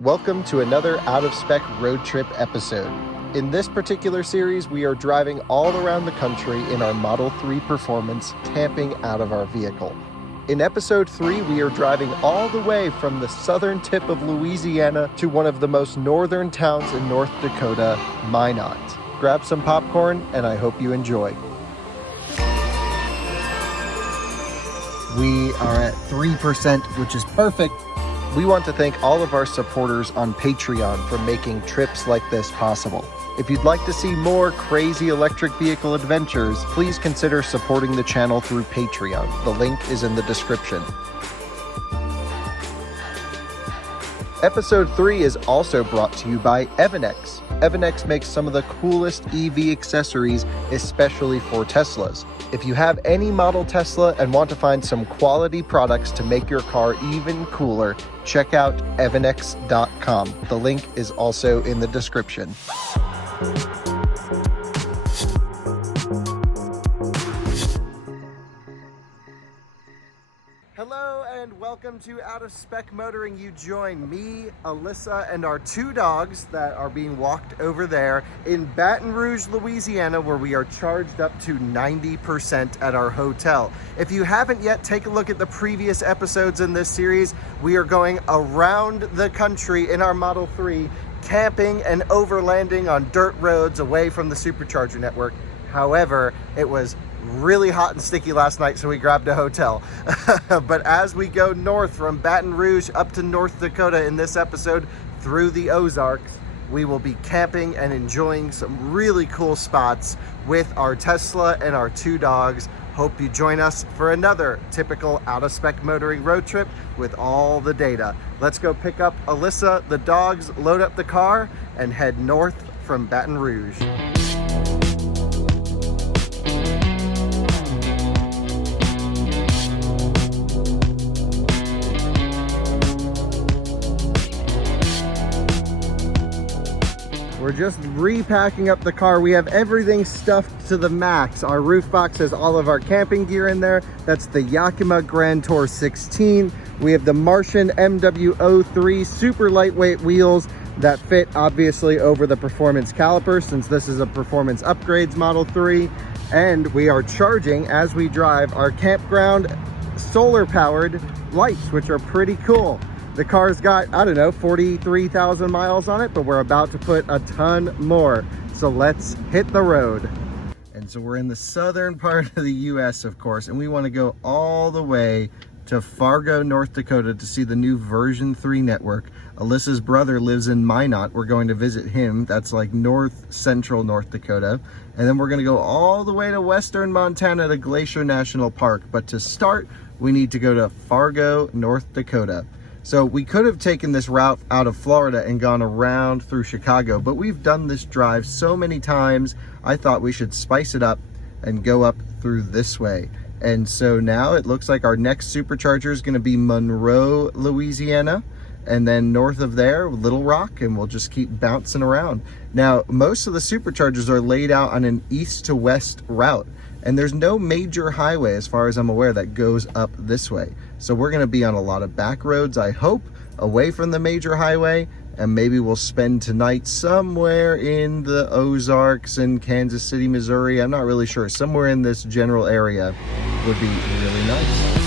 Welcome to another Out of Spec road trip episode. In this particular series, we are driving all around the country in our Model 3 Performance, camping out of our vehicle. In episode 3, we are driving all the way from the southern tip of Louisiana to one of the most northern towns in North Dakota, Minot. Grab some popcorn, and I hope you enjoy. We are at 3%, which is perfect. We want to thank all of our supporters on Patreon for making trips like this possible. If you'd like to see more crazy electric vehicle adventures, please consider supporting the channel through Patreon. The link is in the description. Episode 3 is also brought to you by Evanex. Evanex makes some of the coolest EV accessories, especially for Teslas. If you have any model Tesla and want to find some quality products to make your car even cooler, check out evanex.com. The link is also in the description. Hello and welcome to Out of Spec Motoring. You join me, Alyssa, and our two dogs that are being walked over there in Baton Rouge, Louisiana, where we are charged up to 90% at our hotel. If you haven't yet, take a look at the previous episodes in this series. We are going around the country in our Model 3, camping and overlanding on dirt roads away from the supercharger network. However, it was really hot and sticky last night, so we grabbed a hotel. But as we go north from Baton Rouge up to North Dakota in this episode through the Ozarks, we will be camping and enjoying some really cool spots with our Tesla and our two dogs. Hope you join us for another typical Out of Spec Motoring road trip with all the data. Let's go pick up Alyssa, the dogs, load up the car, and head north from Baton Rouge. We're just repacking up the car. We have everything stuffed to the max. Our roof box has all of our camping gear in there. That's the Yakima Grand Tour 16. We have the Martian MW03 super lightweight wheels that fit obviously over the performance caliper, since this is a performance upgrades Model 3. And we are charging as we drive our Campground solar powered lights, which are pretty cool. The car's got, I don't know, 43,000 miles on it, but we're about to put a ton more. So let's hit the road. And so we're in the southern part of the US, of course, and we want to go all the way to Fargo, North Dakota to see the new version 3 network. Alyssa's brother lives in Minot. We're going to visit him. That's like north central North Dakota. And then we're going to go all the way to western Montana to Glacier National Park. But to start, we need to go to Fargo, North Dakota. So we could have taken this route out of Florida and gone around through Chicago, but we've done this drive so many times, I thought we should spice it up and go up through this way. And so now it looks like our next supercharger is going to be Monroe, Louisiana, and then north of there, Little Rock, and we'll just keep bouncing around. Now, most of the superchargers are laid out on an east to west route, and there's no major highway, as far as I'm aware, that goes up this way. So we're going to be on a lot of back roads, I hope, away from the major highway, and maybe we'll spend tonight somewhere in the Ozarks in Kansas City, Missouri. I'm not really sure. Somewhere in this general area would be really nice.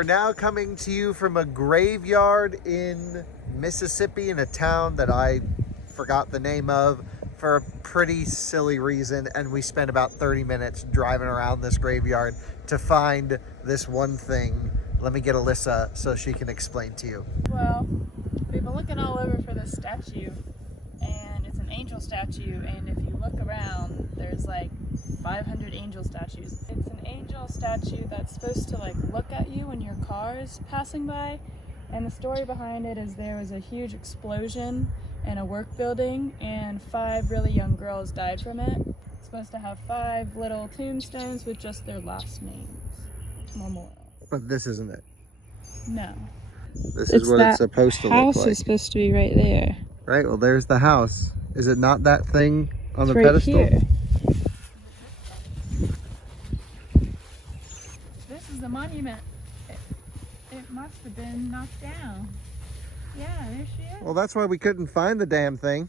are now coming to you from a graveyard in Mississippi, in a town that I forgot the name of for a pretty silly reason, and we spent about 30 minutes driving around this graveyard to find this one thing. Let me get Alyssa so she can explain to you. Well, we've been looking all over for this statue, and it's an angel statue, and if you look around, there's like 500 angel statues. It's an angel statue that's supposed to like look at you when your car is passing by, and the story behind it is there was a huge explosion in a work building and 5 really young girls died from it. It's supposed to have 5 little tombstones with just their last names. Memorial. But this isn't it. No. This is what it's supposed to look like. House is supposed to be right there. Right, well there's the house. Is it not that thing on the right pedestal? Here. This is the monument. It must have been knocked down. Yeah, there she is. Well, that's why we couldn't find the damn thing.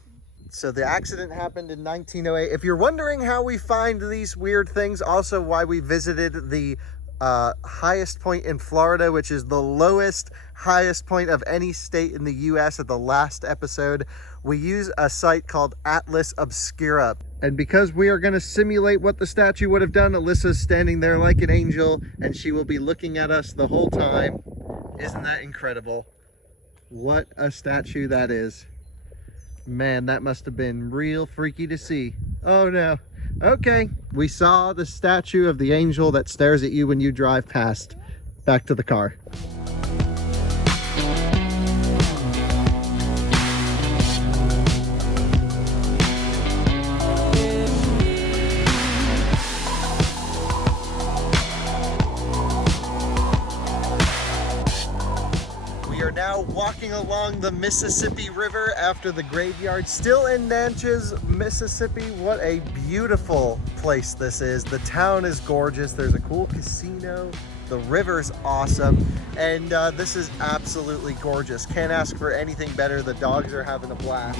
So the accident happened in 1908. If you're wondering how we find these weird things, also why we visited the highest point in Florida, which is the highest point of any state in the US at the last episode, we use a site called Atlas Obscura. And because we are going to simulate what the statue would have done, Alyssa's standing there like an angel, and she will be looking at us the whole time. Isn't that incredible? What a statue that is. Man, that must have been real freaky to see. Oh no. Okay, we saw the statue of the angel that stares at you when you drive past. Back to the car. Now walking along the Mississippi River after the graveyard, still in Natchez, Mississippi. What a beautiful place this is. The town is gorgeous. There's a cool casino. The river's awesome. And this is absolutely gorgeous. Can't ask for anything better. The dogs are having a blast.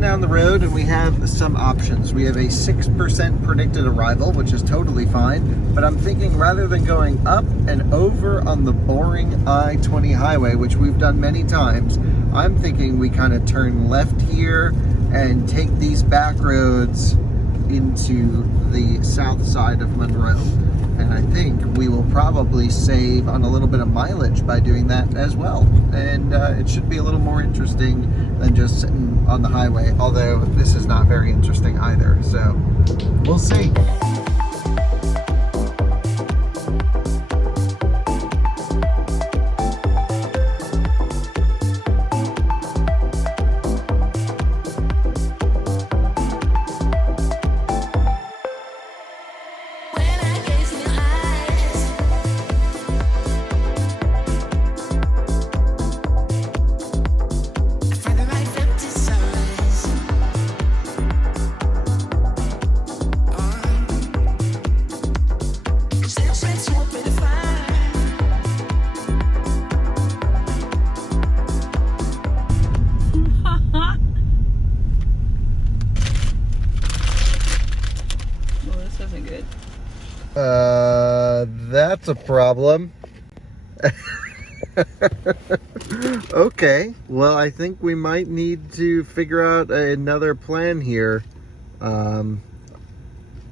Down the road, and we have some options. We have a 6% predicted arrival, which is totally fine, but I'm thinking rather than going up and over on the boring I-20 highway, which we've done many times, I'm thinking we kind of turn left here and take these back roads into the south side of Monroe. And I think we will probably save on a little bit of mileage by doing that as well. And it should be a little more interesting than just sitting on the highway, although this is not very interesting either. So we'll see. That's a problem. Okay, well, I think we might need to figure out another plan here. And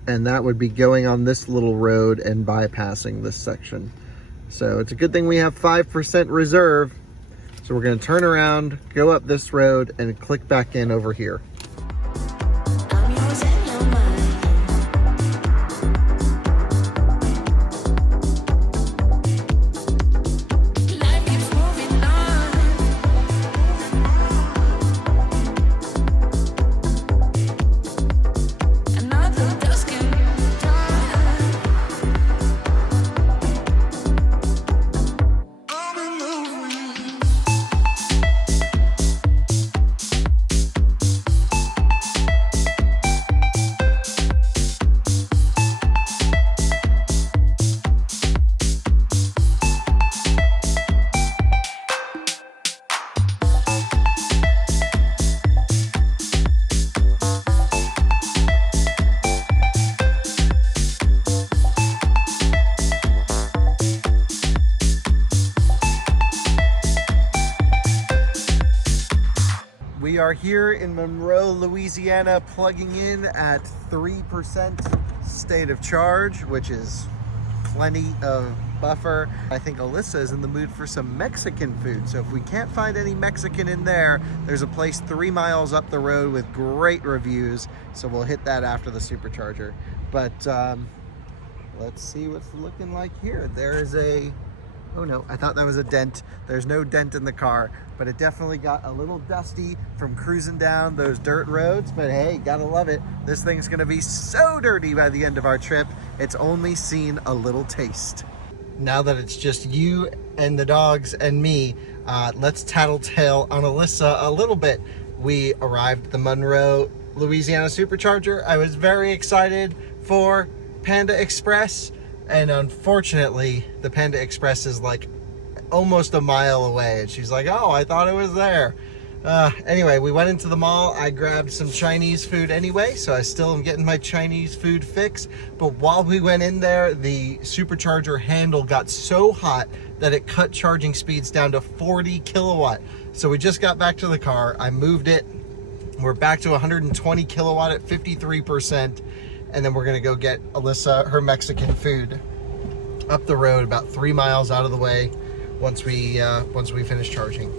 that would be going on this little road and bypassing this section. So it's a good thing we have 5% reserve. So we're going to turn around, go up this road, and click back in over here. I'm yours and you're mine. are here in Monroe, Louisiana, plugging in at 3% state of charge, which is plenty of buffer. I think Alyssa is in the mood for some Mexican food. So if we can't find any Mexican in there, there's a place 3 miles up the road with great reviews. So we'll hit that after the supercharger. But let's see what's looking like here. There is a, oh no, I thought that was a dent. There's no dent in the car, but it definitely got a little dusty from cruising down those dirt roads. But hey, gotta love it. This thing's gonna be so dirty by the end of our trip. It's only seen a little taste. Now that it's just you and the dogs and me, let's tattletale on Alyssa a little bit. We arrived at the Monroe, Louisiana supercharger. I was very excited for Panda Express, and unfortunately the Panda Express is like almost a mile away, and she's like, oh, I thought it was there. Anyway, we went into the mall. I grabbed some Chinese food anyway, so I still am getting my Chinese food fix. But while we went in there, the supercharger handle got so hot that it cut charging speeds down to 40 kilowatt. So we just got back to the car. I moved it. We're back to 120 kilowatt at 53%. And then we're gonna go get Alyssa her Mexican food up the road about 3 miles out of the way once we finish charging.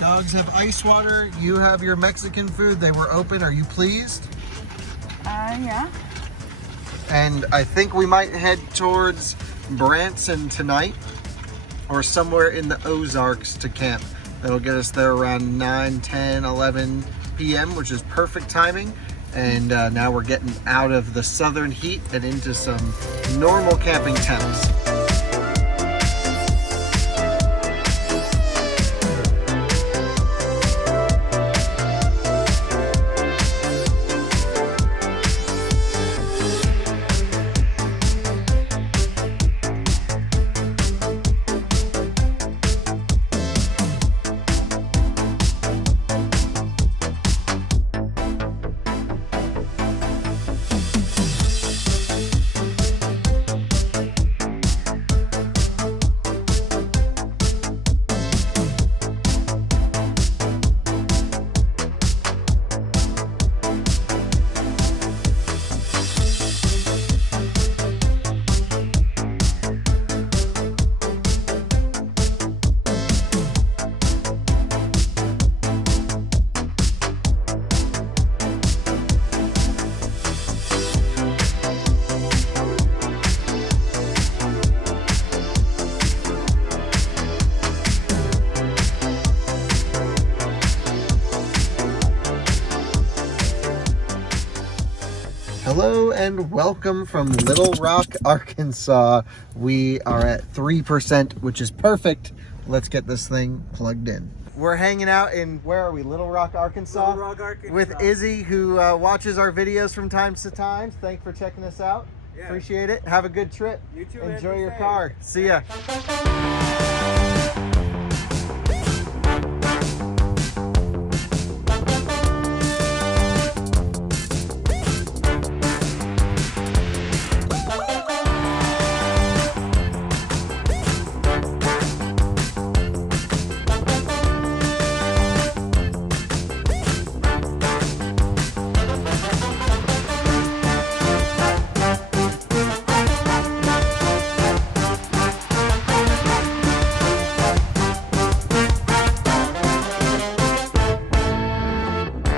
Dogs have ice water. You have your Mexican food. They were open. Are you pleased? Yeah. And I think we might head towards Branson tonight or somewhere in the Ozarks to camp. That'll get us there around 9, 10, 11 p.m., which is perfect timing. And now we're getting out of the southern heat and into some normal camping temps. Hello and welcome from Little Rock, Arkansas. We are at 3%, which is perfect. Let's get this thing plugged in. We're hanging out in, where are we? Little Rock, Arkansas? Little Rock, Arkansas. With Izzy, who watches our videos from time to time. Thanks for checking us out. Yeah. Appreciate it. Have a good trip. You too, man. Enjoy your Stay. car. See ya.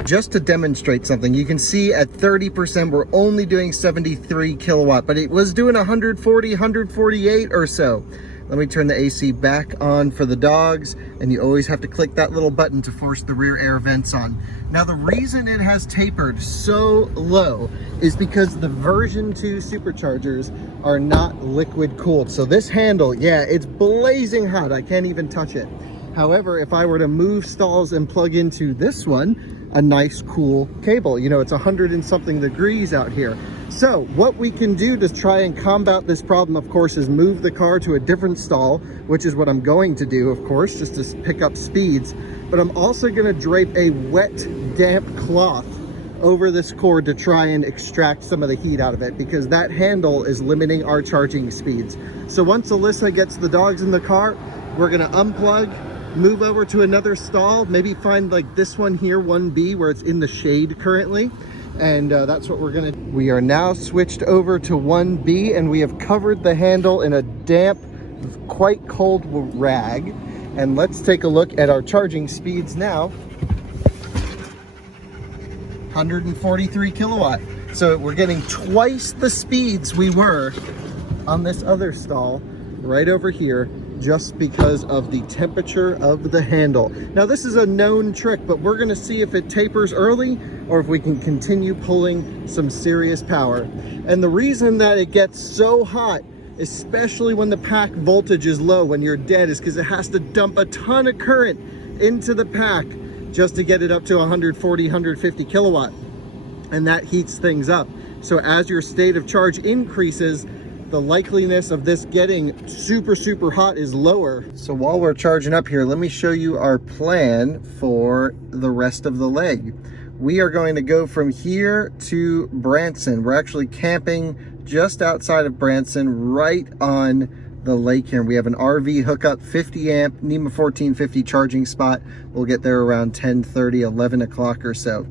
Just to demonstrate something, you can see at 30% we're only doing 73 kilowatt, but it was doing 140, 148 or so. Let me turn the AC back on for the dogs, and you always have to click that little button to force the rear air vents on. Now the reason it has tapered so low is because the version 2 superchargers are not liquid cooled. So this handle, yeah, it's blazing hot. I can't even touch it. However, if I were to move stalls and plug into this one, a nice cool cable, you know, it's 100 and something degrees out here. So what we can do to try and combat this problem, of course, is move the car to a different stall, which is what I'm going to do, of course, just to pick up speeds. But I'm also going to drape a wet, damp cloth over this cord to try and extract some of the heat out of it, because that handle is limiting our charging speeds. So once Alyssa gets the dogs in the car, we're going to unplug, move over to another stall, maybe find like this one here, 1B, where it's in the shade currently. And that's what we're gonna do. We are now switched over to 1B, and we have covered the handle in a damp, quite cold rag. And let's take a look at our charging speeds now. 143 kilowatt. So we're getting twice the speeds we were on this other stall right over here, just because of the temperature of the handle. Now this is a known trick, but we're gonna see if it tapers early or if we can continue pulling some serious power. And the reason that it gets so hot, especially when the pack voltage is low, when you're dead, is because it has to dump a ton of current into the pack just to get it up to 140, 150 kilowatt. And that heats things up. So as your state of charge increases, the likeliness of this getting super, super hot is lower. So while we're charging up here, let me show you our plan for the rest of the leg. We are going to go from here to Branson. We're actually camping just outside of Branson, right on the lake here. We have an RV hookup, 50 amp NEMA 1450 charging spot. We'll get there around 10:30, 11 o'clock or so.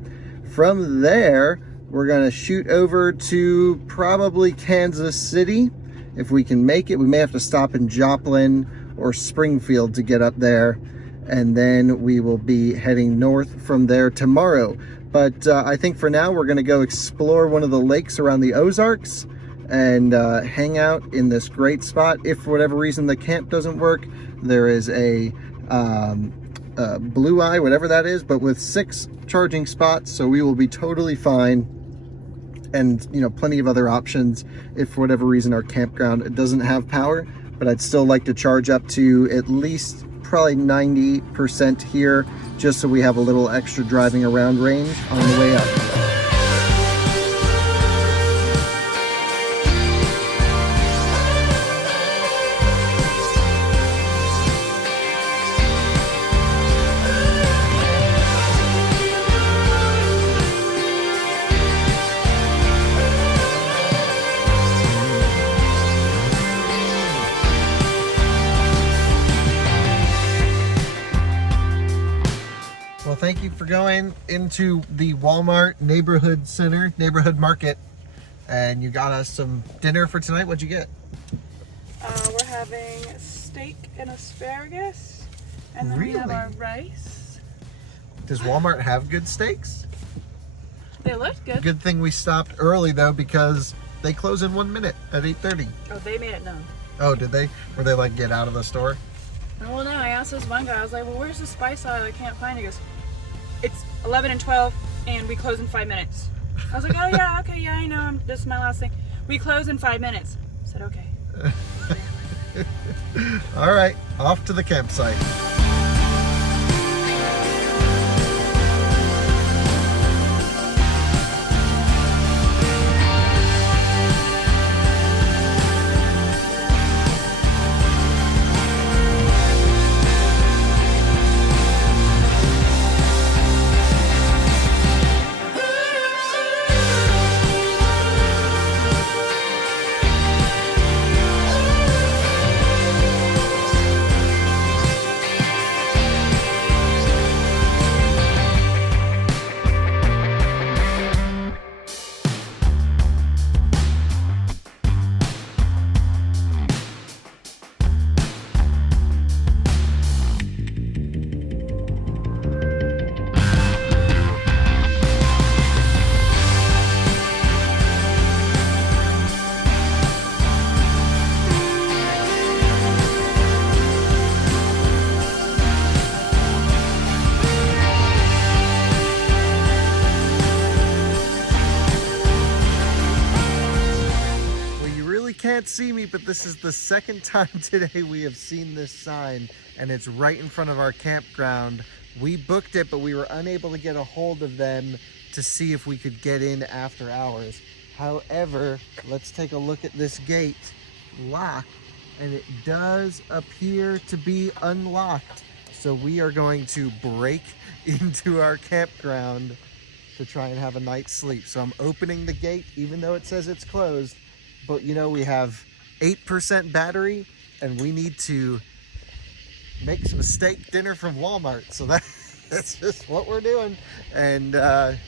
From there, we're gonna shoot over to probably Kansas City. If we can make it, we may have to stop in Joplin or Springfield to get up there. And then we will be heading north from there tomorrow. But I think for now, we're gonna go explore one of the lakes around the Ozarks and hang out in this great spot. If for whatever reason the camp doesn't work, there is a Blue Eye, whatever that is, but with 6 charging spots, so we will be totally fine. And you know, plenty of other options if for whatever reason our campground doesn't have power. But I'd still like to charge up to at least probably 90% here, just so we have a little extra driving around range on the way up. Thank you for going into the Walmart neighborhood center, neighborhood market, and you got us some dinner for tonight. What'd you get? We're having steak and asparagus, and then we have our rice. Does Walmart have good steaks? They looked good. Good thing we stopped early though, because they close in 1 minute at 8:30. Oh, they made it known. Oh, did they? Were they like get out of the store? Well, no, I asked this one guy, I was like, well, where's the spice aisle? I can't find it. He goes, it's 11 and 12, and we close in 5 minutes. I was like, oh yeah, okay, yeah, I know, this is my last thing. We close in 5 minutes. I said, okay. All right, off to the campsite. Can't see me, but this is the second time today we have seen this sign, and it's right in front of our campground. We booked it, but we were unable to get a hold of them to see if we could get in after hours. However, let's take a look at this gate. Lock, and it does appear to be unlocked. So we are going to break into our campground to try and have a night's sleep. So I'm opening the gate, even though it says it's closed. But you know, we have 8% battery, and we need to make some steak dinner from Walmart. So that's just what we're doing. And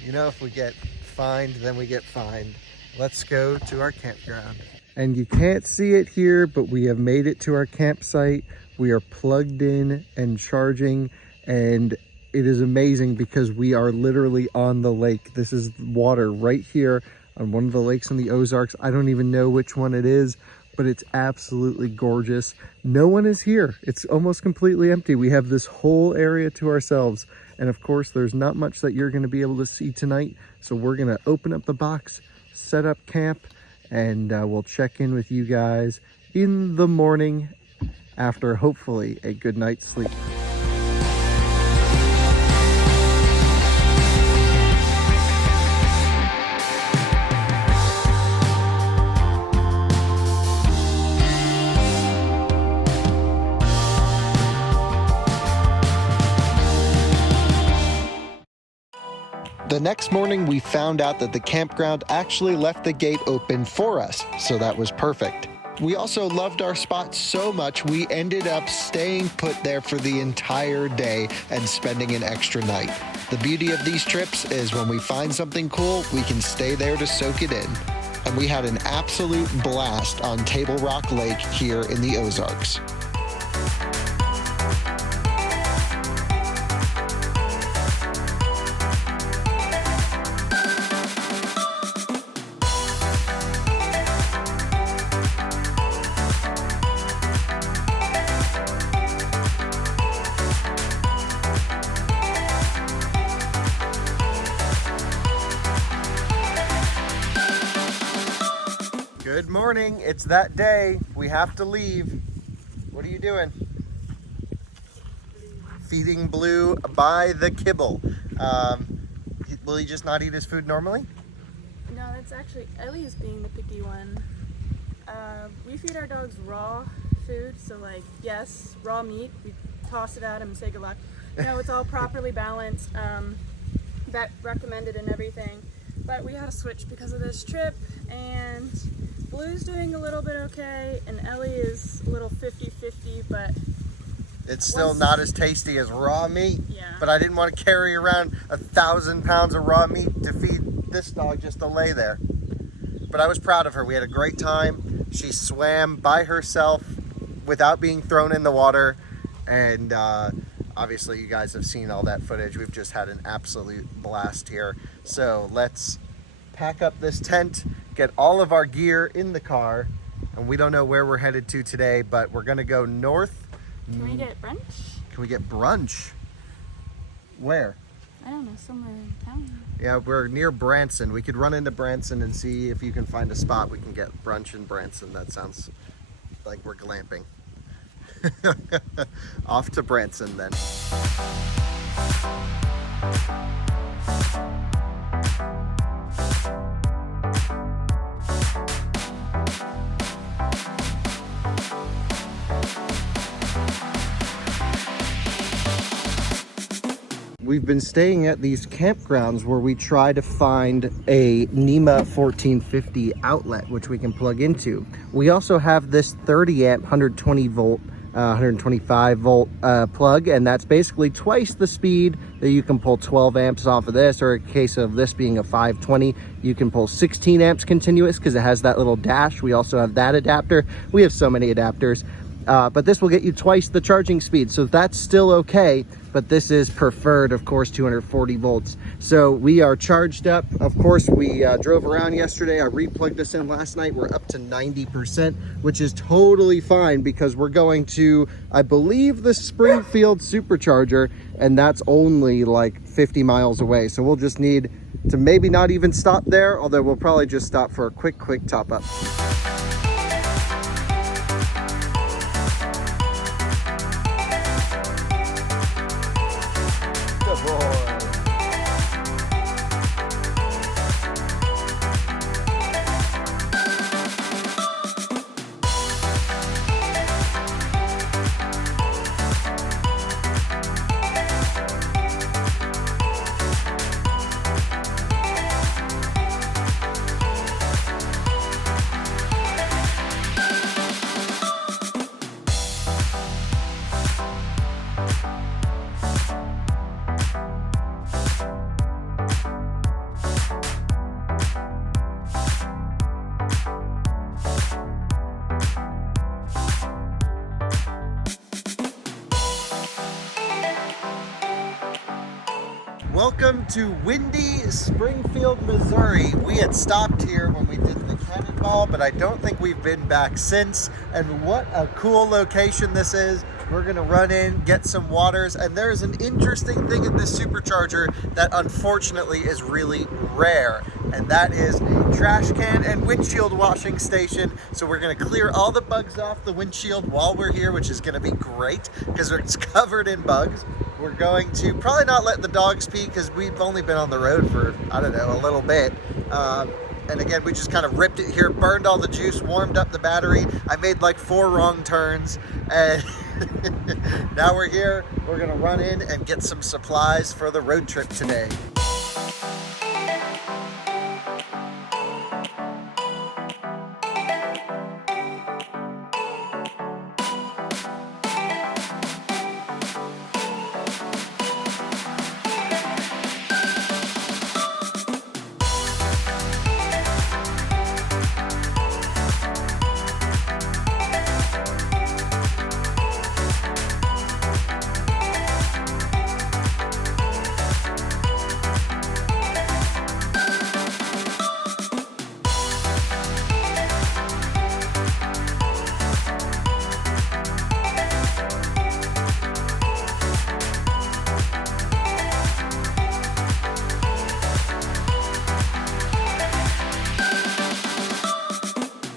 you know, if we get fined, then we get fined. Let's go to our campground. And you can't see it here, but we have made it to our campsite. We are plugged in and charging, and it is amazing because we are literally on the lake. This is water right here on one of the lakes in the Ozarks. I don't even know which one it is, but it's absolutely gorgeous. No one is here. It's almost completely empty. We have this whole area to ourselves. And of course, there's not much that you're gonna be able to see tonight. So we're gonna open up the box, set up camp, and we'll check in with you guys in the morning after hopefully a good night's sleep. The next morning, we found out that the campground actually left the gate open for us, so that was perfect. We also loved our spot so much, we ended up staying put there for the entire day and spending an extra night. The beauty of these trips is when we find something cool, we can stay there to soak it in. And we had an absolute blast on Table Rock Lake here in the Ozarks. Good morning, it's that day. We have to leave. What are you doing? Feeding Bleu by the kibble. Will he just not eat his food normally? No, that's actually Ellie is being the picky one. We feed our dogs raw food, so like, yes, raw meat. We toss it at him and say good luck. No, it's all properly balanced, vet recommended and everything. But we had to switch because of this trip, and Blue's doing a little bit okay, and Ellie is a little 50-50, but it's still not as tasty as raw meat. Yeah. But I didn't want to carry around 1,000 pounds of raw meat to feed this dog just to lay there. But I was proud of her. We had a great time. She swam by herself without being thrown in the water, and obviously you guys have seen all that footage. We've just had an absolute blast here. So let's pack up this tent, get all of our gear in the car, and we don't know where we're headed to today, but we're gonna go north. Can we get brunch? Can we get brunch? Where? I don't know, somewhere in town. Yeah, we're near Branson. We could run into Branson and see if you can find a spot we can get brunch in Branson. That sounds like we're glamping. Off to Branson then. We've been staying at these campgrounds where we try to find a NEMA 1450 outlet, which we can plug into. We also have this 30 amp, 120 volt, 125 volt plug, and that's basically twice the speed that you can pull 12 amps off of this, or in case of this being a 520, you can pull 16 amps continuous because it has that little dash. We also have that adapter. We have so many adapters. But this will get you twice the charging speed, so that's still okay, but this is preferred, of course, 240 volts. So we are charged up. Of course, we drove around yesterday. I replugged this in last night. We're up to 90%, which is totally fine because we're going to, I believe, the Springfield supercharger, and that's only like 50 miles away. So we'll just need to maybe not even stop there, although we'll probably just stop for a quick top up. to windy Springfield, Missouri. We had stopped here when we did the Cannonball, but I don't think we've been back since. And what a cool location this is. We're gonna run in, get some waters, and there's an interesting thing at this supercharger that unfortunately is really rare, and that is a trash can and windshield washing station. So we're gonna clear all the bugs off the windshield while we're here, which is gonna be great because it's covered in bugs. We're going to probably not let the dogs pee because we've only been on the road for, I don't know, a little bit. And again, we just kind of ripped it here, burned all the juice, warmed up the battery. I made like 4 wrong turns, and now we're here. We're gonna run in and get some supplies for the road trip today.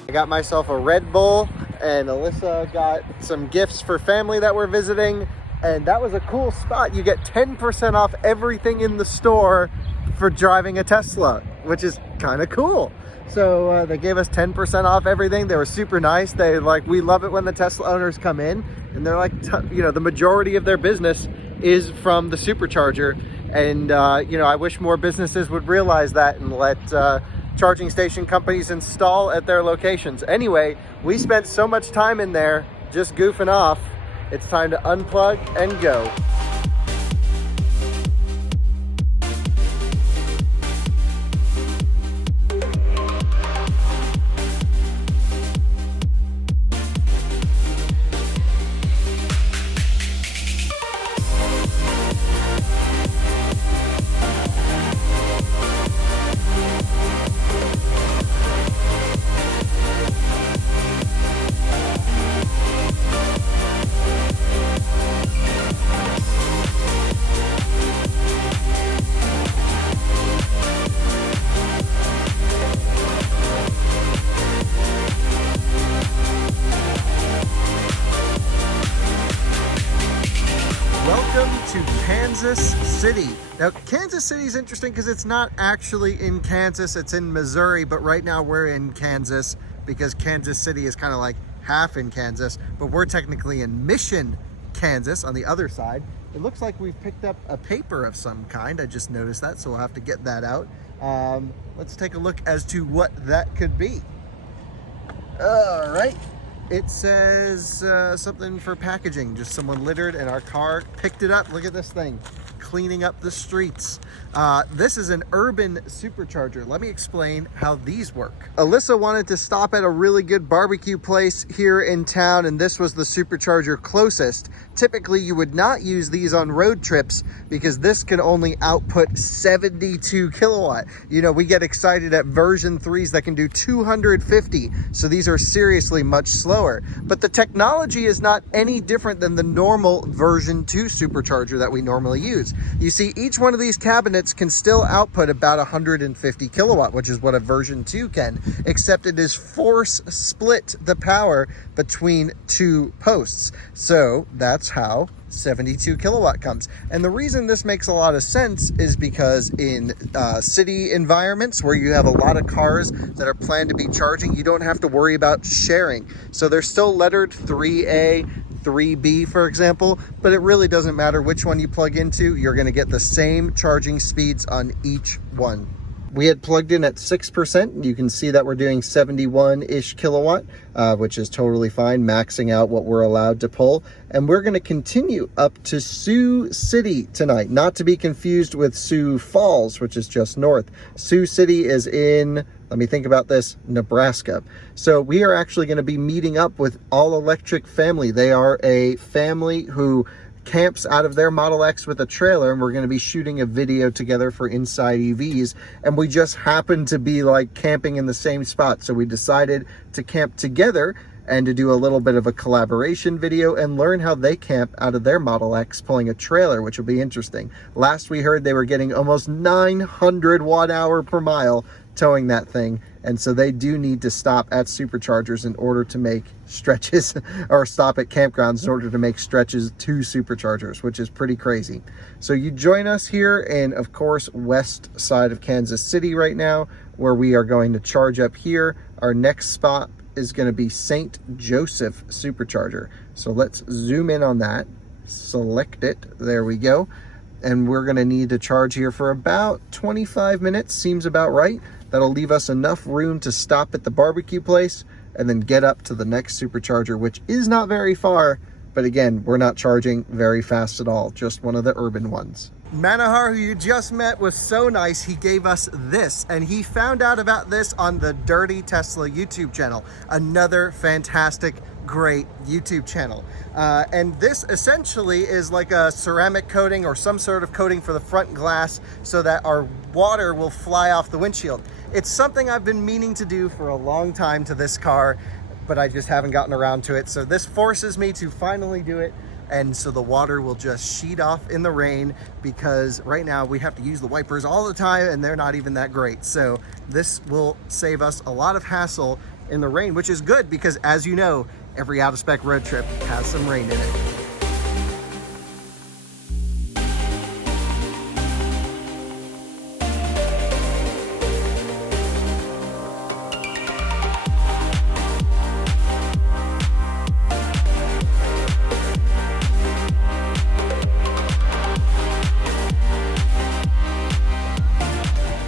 I got myself a Red Bull, and Alyssa got some gifts for family that we're visiting, and that was a cool spot. You get 10% off everything in the store for driving a Tesla, which is kind of cool. So they gave us 10% off everything. They were super nice. They we love it when the Tesla owners come in, and they're like, you know, the majority of their business is from the supercharger. And you know, I wish more businesses would realize that and let charging station companies install at their locations. Anyway, we spent so much time in there just goofing off. It's time to unplug and go. To Kansas City. Now, Kansas City is interesting because it's not actually in Kansas, it's in Missouri, but right now we're in Kansas because Kansas City is kind of like half in Kansas, but we're technically in Mission, Kansas on the other side. It looks like we've picked up a paper of some kind. I just noticed that, so we'll have to get that out. Let's take a look as to what that could be. All right. It says something for packaging. Just someone littered and our car picked it up. Look at this thing, cleaning up the streets. This is an urban supercharger. Let me explain how these work. Alyssa wanted to stop at a really good barbecue place here in town, and this was the supercharger closest. Typically, you would not use these on road trips because this can only output 72 kilowatt. You know, we get excited at version 3s that can do 250. So these are seriously much slower. But the technology is not any different than the normal version 2 supercharger that we normally use. You see, each one of these cabinets can still output about 150 kilowatt, which is what a version 2 can, except it is force split the power between 2 posts. So that's how 72 kilowatt comes. And the reason this makes a lot of sense is because in city environments where you have a lot of cars that are planned to be charging, you don't have to worry about sharing. So they're still lettered 3A, 3B, for example, but it really doesn't matter which one you plug into. You're going to get the same charging speeds on each one. We had plugged in at 6%. You can see that we're doing 71-ish kilowatt, which is totally fine, maxing out what we're allowed to pull. And we're going to continue up to Sioux City tonight, not to be confused with Sioux Falls, which is just north. Sioux City is in, let me think about this, Nebraska. So we are actually going to be meeting up with All Electric Family. They are a family who camps out of their Model X with a trailer, and we're going to be shooting a video together for Inside EVs, and we just happened to be like camping in the same spot, so we decided to camp together and to do a little bit of a collaboration video and learn how they camp out of their Model X pulling a trailer, which will be interesting. Last we heard, they were getting almost 900 watt-hour per mile towing that thing, and so they do need to stop at superchargers in order to make stretches, or stop at campgrounds in order to make stretches to superchargers, which is pretty crazy. So you join us here in, of course, west side of Kansas City right now, where we are going to charge up here. Our next spot is going to be St. Joseph Supercharger. So let's zoom in on that, select it, there we go. And we're going to need to charge here for about 25 minutes, seems about right. That'll leave us enough room to stop at the barbecue place and then get up to the next supercharger, which is not very far, but again, we're not charging very fast at all, just one of the urban ones. Manahar, who you just met, was so nice, he gave us this, and he found out about this on the Dirty Tesla YouTube channel. Another fantastic, great YouTube channel. And this essentially is like a ceramic coating or some sort of coating for the front glass so that our water will fly off the windshield. It's something I've been meaning to do for a long time to this car, but I just haven't gotten around to it. So this forces me to finally do it. And so the water will just sheet off in the rain, because right now we have to use the wipers all the time and they're not even that great. So this will save us a lot of hassle in the rain, which is good because, as you know, every out of spec road trip has some rain in it.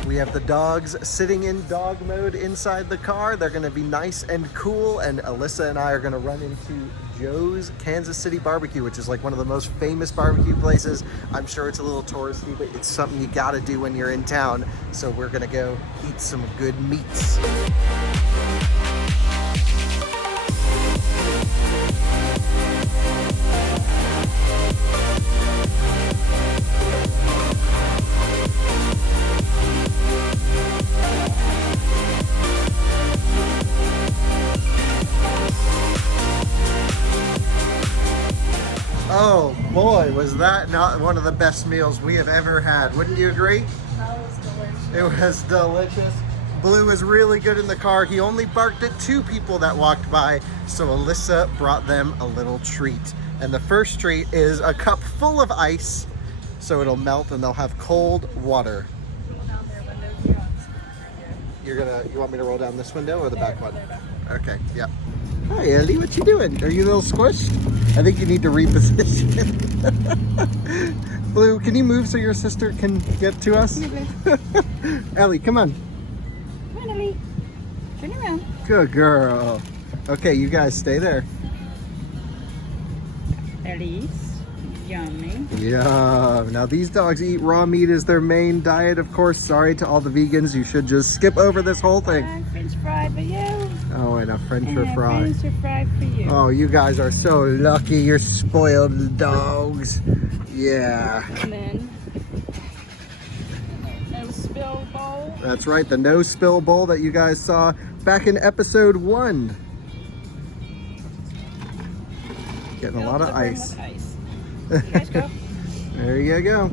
We have the dogs sitting in dog mode inside the car. They're gonna be nice and cool, and Alyssa and I are gonna run into Joe's Kansas City Barbecue, which is like one of the most famous barbecue places. I'm sure it's a little touristy, but it's something you gotta do when you're in town. So we're gonna go eat some good meats. Oh boy, was that not one of the best meals we have ever had. Wouldn't you agree? That was delicious. It was delicious. Bleu was really good in the car. He only barked at 2 people that walked by, so Alyssa brought them a little treat. And the first treat is a cup full of ice, so it'll melt and they'll have cold water. Roll down their windows here on this right here. You want me to roll down this window or the back one? Back. Okay, yep. Hi Ellie, what you doing? Are you a little squished? I think you need to reposition. Bleu, can you move so your sister can get to us? Ellie, come on. Come on, Ellie. Turn around. Good girl. Okay, you guys stay there. Ellie's yummy. Yeah. Now these dogs eat raw meat as their main diet, of course. Sorry to all the vegans. You should just skip over this whole thing. French fry for you. Oh, and a French fry. French fry for you. Oh, you guys are so lucky. You're spoiled dogs. Yeah. And then no spill bowl. That's right, the no spill bowl that you guys saw back in episode 1. Getting a lot of ice. You guys go. There you go.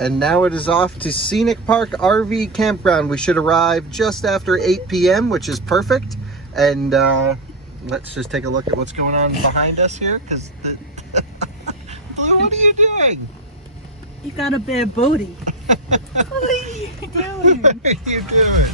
And now it is off to Scenic Park RV Campground. We should arrive just after 8 p.m., which is perfect. And let's just take a look at what's going on behind us here, because Bleu, what are you doing? You got a bare booty. What are you doing? What are you doing?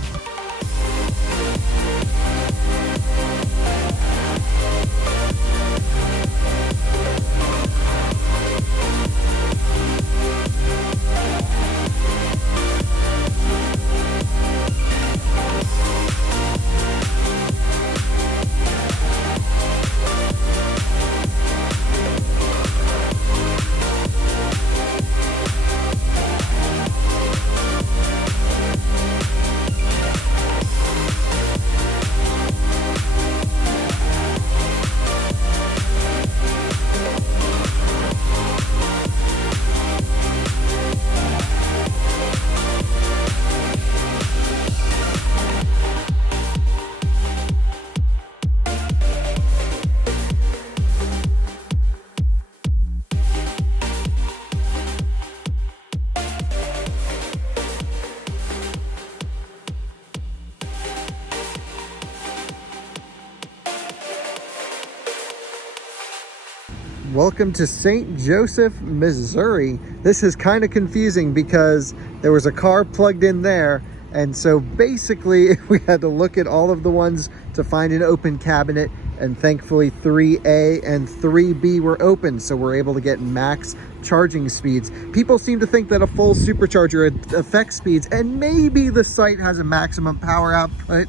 Welcome to St. Joseph, Missouri. This is kind of confusing because there was a car plugged in there, and so basically we had to look at all of the ones to find an open cabinet, and thankfully 3A and 3B were open, so we're able to get max charging speeds. People seem to think that a full supercharger affects speeds, and maybe the site has a maximum power output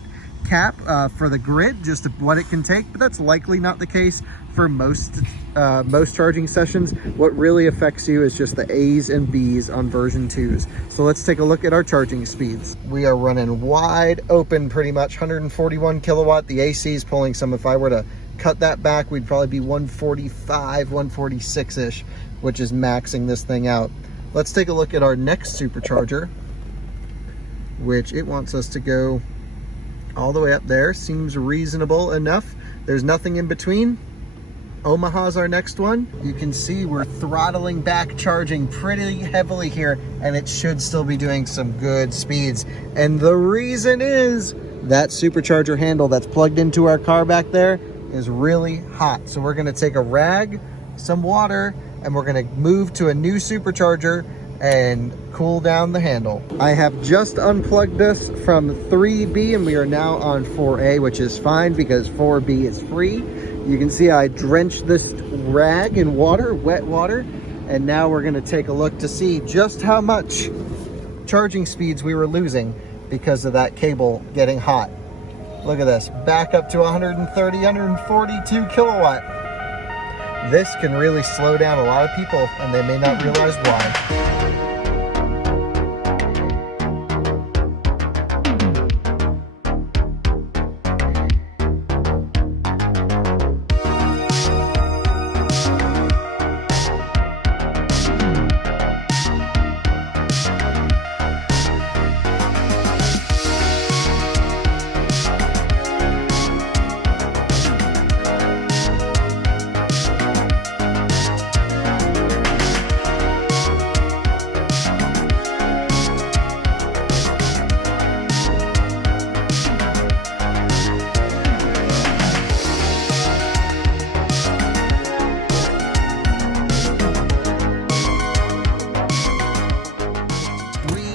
cap for the grid, just what it can take, but that's likely not the case for most charging sessions. What really affects you is just the A's and B's on version 2s. So let's take a look at our charging speeds. We are running wide open, pretty much 141 kilowatt. The AC is pulling some. If I were to cut that back, we'd probably be 145, 146-ish, which is maxing this thing out. Let's take a look at our next supercharger, which it wants us to go all the way up there. Seems reasonable enough. There's nothing in between. Omaha's our next one. You can see we're throttling back charging pretty heavily here, and it should still be doing some good speeds. And the reason is that supercharger handle that's plugged into our car back there is really hot. So we're gonna take a rag, some water, and we're gonna move to a new supercharger and cool down the handle. I have just unplugged this from 3B, and we are now on 4A, which is fine because 4B is free. You can see I drenched this rag in water, wet water, and now we're gonna take a look to see just how much charging speeds we were losing because of that cable getting hot. Look at this, back up to 130, 142 kilowatt. This can really slow down a lot of people, and they may not realize why.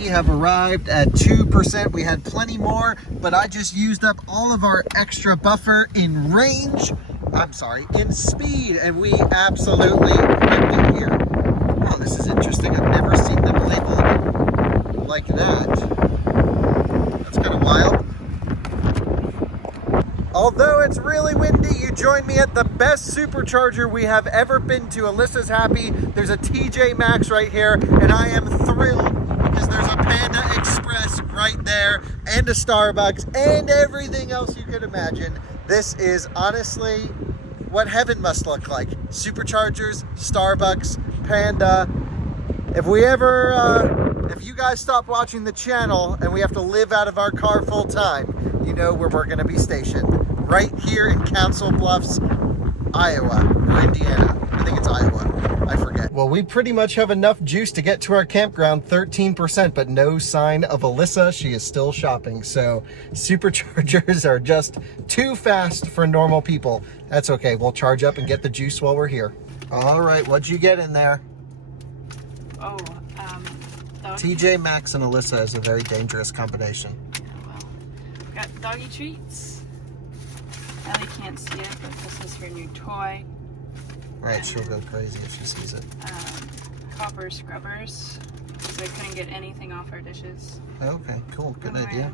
Have arrived at 2%. We had plenty more, but I just used up all of our extra buffer in range. I'm sorry, in speed, and we absolutely wrecked it here. Oh, this is interesting. I've never seen them labeled like that. That's kind of wild. Although it's really windy, you join me at the best supercharger we have ever been to. Alyssa's happy. There's a TJ Maxx right here, and I am thrilled because there's a Panda Express right there, and a Starbucks, and everything else you could imagine. This is honestly what heaven must look like. Superchargers, Starbucks, Panda. If you guys stop watching the channel and we have to live out of our car full time, you know where we're gonna be stationed. Right here in Council Bluffs, Iowa, or Indiana. I think it's Iowa. I forget. Well, we pretty much have enough juice to get to our campground, 13%, but no sign of Alyssa. She is still shopping. So superchargers are just too fast for normal people. That's okay. We'll charge up and get the juice while we're here. All right, what'd you get in there? Oh, TJ Maxx and Alyssa is a very dangerous combination. Yeah, well, got doggy treats. Ellie can't see it, but this is her new toy. Right, she'll go crazy if she sees it. Copper scrubbers, because I couldn't get anything off our dishes. Okay, cool, good and idea.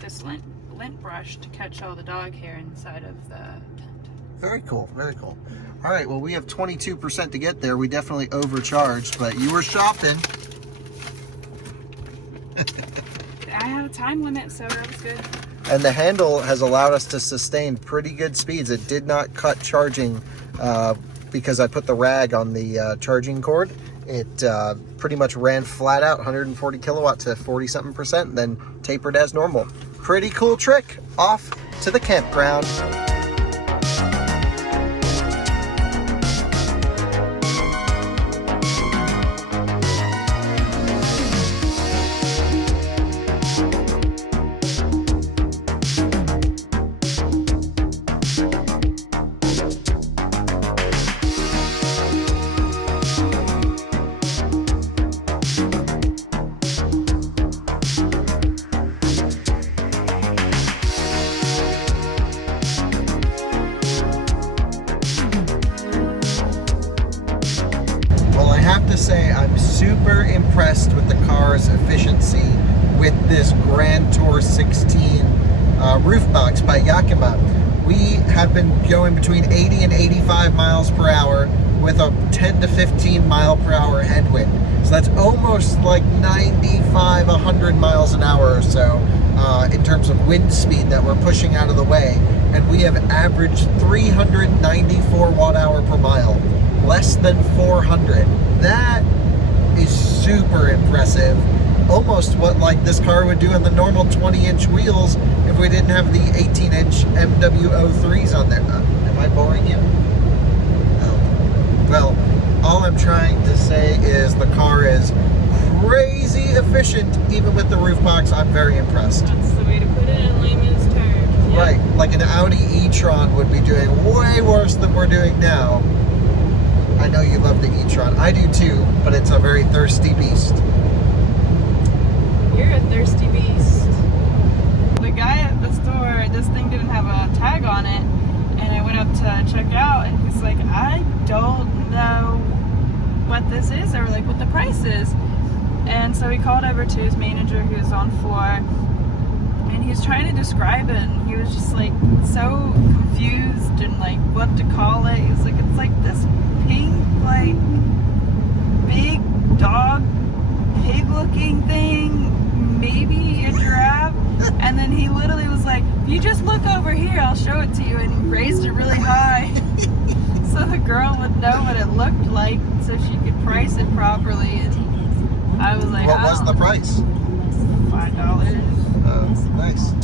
This lint brush to catch all the dog hair inside of the tent. Very cool, very cool. All right, well, we have 22% to get there. We definitely overcharged, but you were shopping. I had a time limit, so that was good. And the handle has allowed us to sustain pretty good speeds. It did not cut charging because I put the rag on the charging cord. It pretty much ran flat out, 140 kilowatt to 40-something%, then tapered as normal. Pretty cool trick. Off to the campground. gas efficiency with this Grand Tour 16 roof box by Yakima. We have been going between 80 and 85 miles per hour with a 10 to 15 mile per hour headwind. So that's almost like 95, 100 miles an hour or so in terms of wind speed that we're pushing out of the way. And we have averaged 394 watt hour per mile, less than 400. That is super impressive. Almost what like this car would do in the normal 20-inch wheels if we didn't have the 18-inch MW03s on there. Am I boring you? No. Well, all I'm trying to say is the car is crazy efficient, even with the roof box. I'm very impressed. That's the way to put it in layman's terms. Yeah. Right, like an Audi e-tron would be doing way worse than we're doing now. I know you love the e-tron. I do too, but it's a very thirsty beast. You're a thirsty beast. The guy at the store, this thing didn't have a tag on it, and I went up to check out, and he's like, I don't know what this is, or like what the price is. And so he called over to his manager who was on floor, and he was trying to describe it, and he was just like so confused and like what to call it. He was like, it's like this pink, like big dog pig looking thing, maybe a giraffe. And then he literally was like, you just look over here, I'll show it to you. And he raised it really high so the girl would know what it looked like so she could price it properly. And I was like, what was the price? $5. Oh, nice.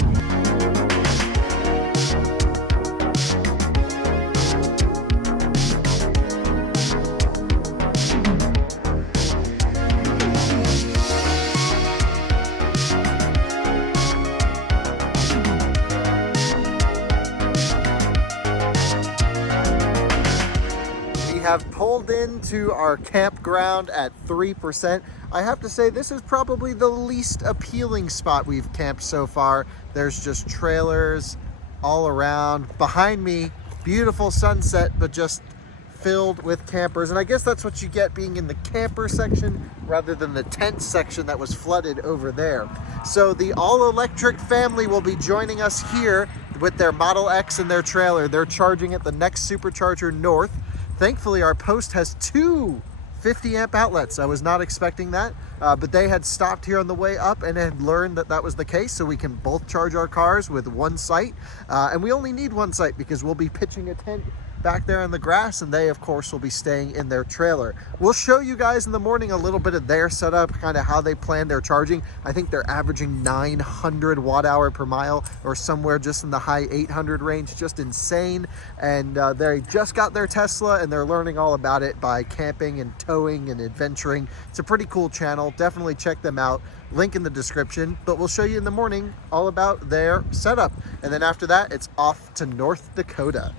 Have pulled into our campground at 3%. I have to say this is probably the least appealing spot we've camped so far. There's just trailers all around. Behind me, beautiful sunset, but just filled with campers. And I guess that's what you get being in the camper section rather than the tent section that was flooded over there. So the all-electric family will be joining us here with their Model X and their trailer. They're charging at the next supercharger north. Thankfully, our post has two 50 amp outlets. I was not expecting that, but they had stopped here on the way up and had learned that that was the case, so we can both charge our cars with one site. And we only need one site because we'll be pitching a tent back there in the grass, and they of course will be staying in their trailer. We'll show you guys in the morning a little bit of their setup, kind of how they plan their charging. I think they're averaging 900 watt hour per mile, or somewhere just in the high 800 range, just insane. And they just got their Tesla and they're learning all about it by camping and towing and adventuring. It's a pretty cool channel. Definitely check them out. Link in the description, but we'll show you in the morning all about their setup. And then after that, it's off to North Dakota.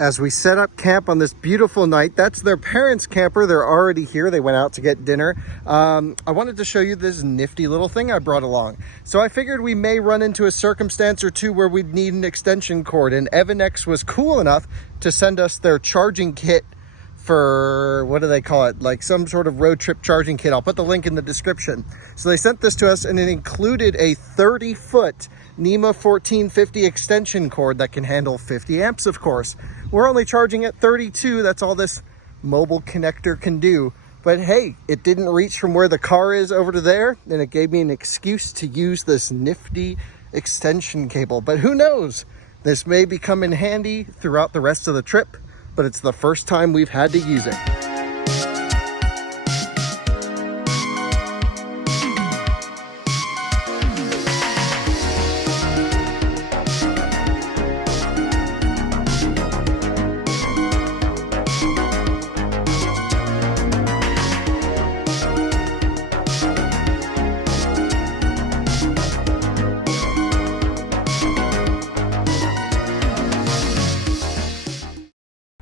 As we set up camp on this beautiful night, that's their parents' camper. They're already here. They went out to get dinner. I wanted to show you this nifty little thing I brought along. So I figured we may run into a circumstance or two where we'd need an extension cord, and Evanex was cool enough to send us their charging kit for, what do they call it? Like some sort of road trip charging kit. I'll put the link in the description. So they sent this to us, and it included a 30-foot NEMA 1450 extension cord that can handle 50 amps, of course. We're only charging at 32. That's all this mobile connector can do. But hey, it didn't reach from where the car is over to there, and it gave me an excuse to use this nifty extension cable. But who knows? This may become in handy throughout the rest of the trip, but it's the first time we've had to use it.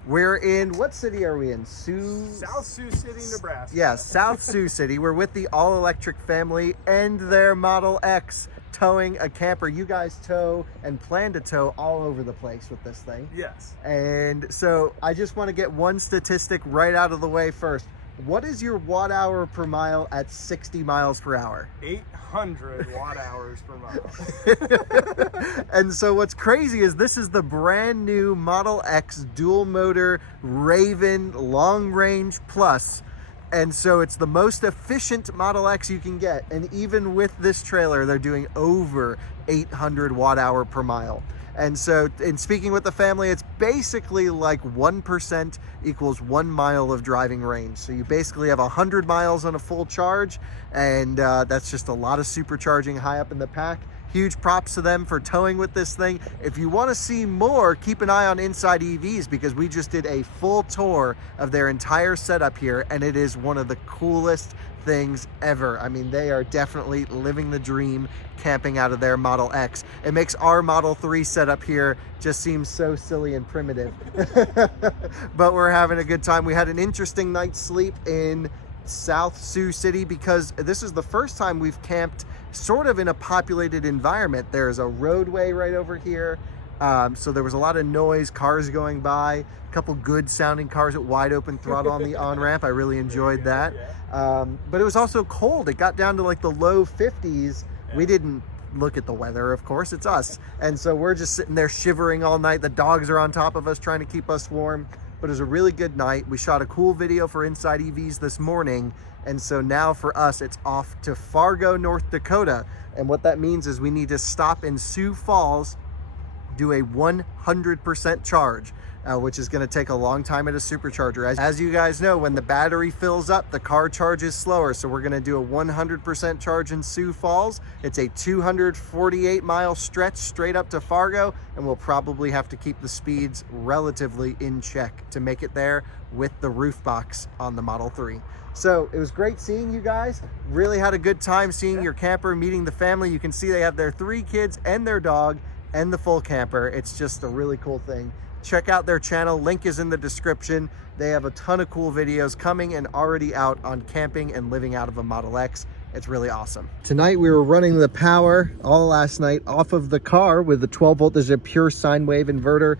We're in, what city are we in? South Sioux City, Nebraska. Yeah, South Sioux City. We're with the all-electric family and their Model X towing a camper. You guys tow and plan to tow all over the place with this thing. Yes. And so I just want to get one statistic right out of the way first. what is your watt hour per mile at 60 miles per hour? 800 watt hours per mile. And so what's crazy is this is the brand new Model X dual motor Raven long range plus. And so it's the most efficient Model X you can get. And even with this trailer, they're doing over 800 watt hour per mile. And so in speaking with the family, it's basically like 1% equals 1 mile of driving range. So you basically have 100 miles on a full charge, and that's just a lot of supercharging high up in the pack. Huge props to them for towing with this thing. If you want to see more, keep an eye on Inside EVs, because we just did a full tour of their entire setup here, and it is one of the coolest things ever. I mean, they are definitely living the dream camping out of their Model X. It makes our Model 3 setup here just seem so silly and primitive. But we're having a good time. We had an interesting night's sleep in South Sioux City because this is the first time we've camped sort of in a populated environment. There's a roadway right over here. So there was a lot of noise, cars going by, a couple good sounding cars at wide open throttle on the on-ramp. I really enjoyed that. But it was also cold. It got down to like the low 50s. We didn't look at the weather, of course, it's us. And so we're just sitting there shivering all night. The dogs are on top of us trying to keep us warm. But it was a really good night. We shot a cool video for Inside EVs this morning. And so now for us, it's off to Fargo, North Dakota. And what that means is we need to stop in Sioux Falls, do a 100% charge, which is going to take a long time at a supercharger. As you guys know, when the battery fills up, the car charges slower. So we're going to do a 100% charge in Sioux Falls. It's a 248 mile stretch straight up to Fargo, and we'll probably have to keep the speeds relatively in check to make it there with the roof box on the Model 3. So it was great seeing you guys. Really had a good time seeing your camper, meeting the family. You can see they have their 3 kids and their dog and the full camper. It's just a really cool thing. Check out their channel, link is in the description. They have a ton of cool videos coming and already out on camping and living out of a Model X. It's really awesome. Tonight we were running the power all last night off of the car with the 12 volt. There's a pure sine wave inverter,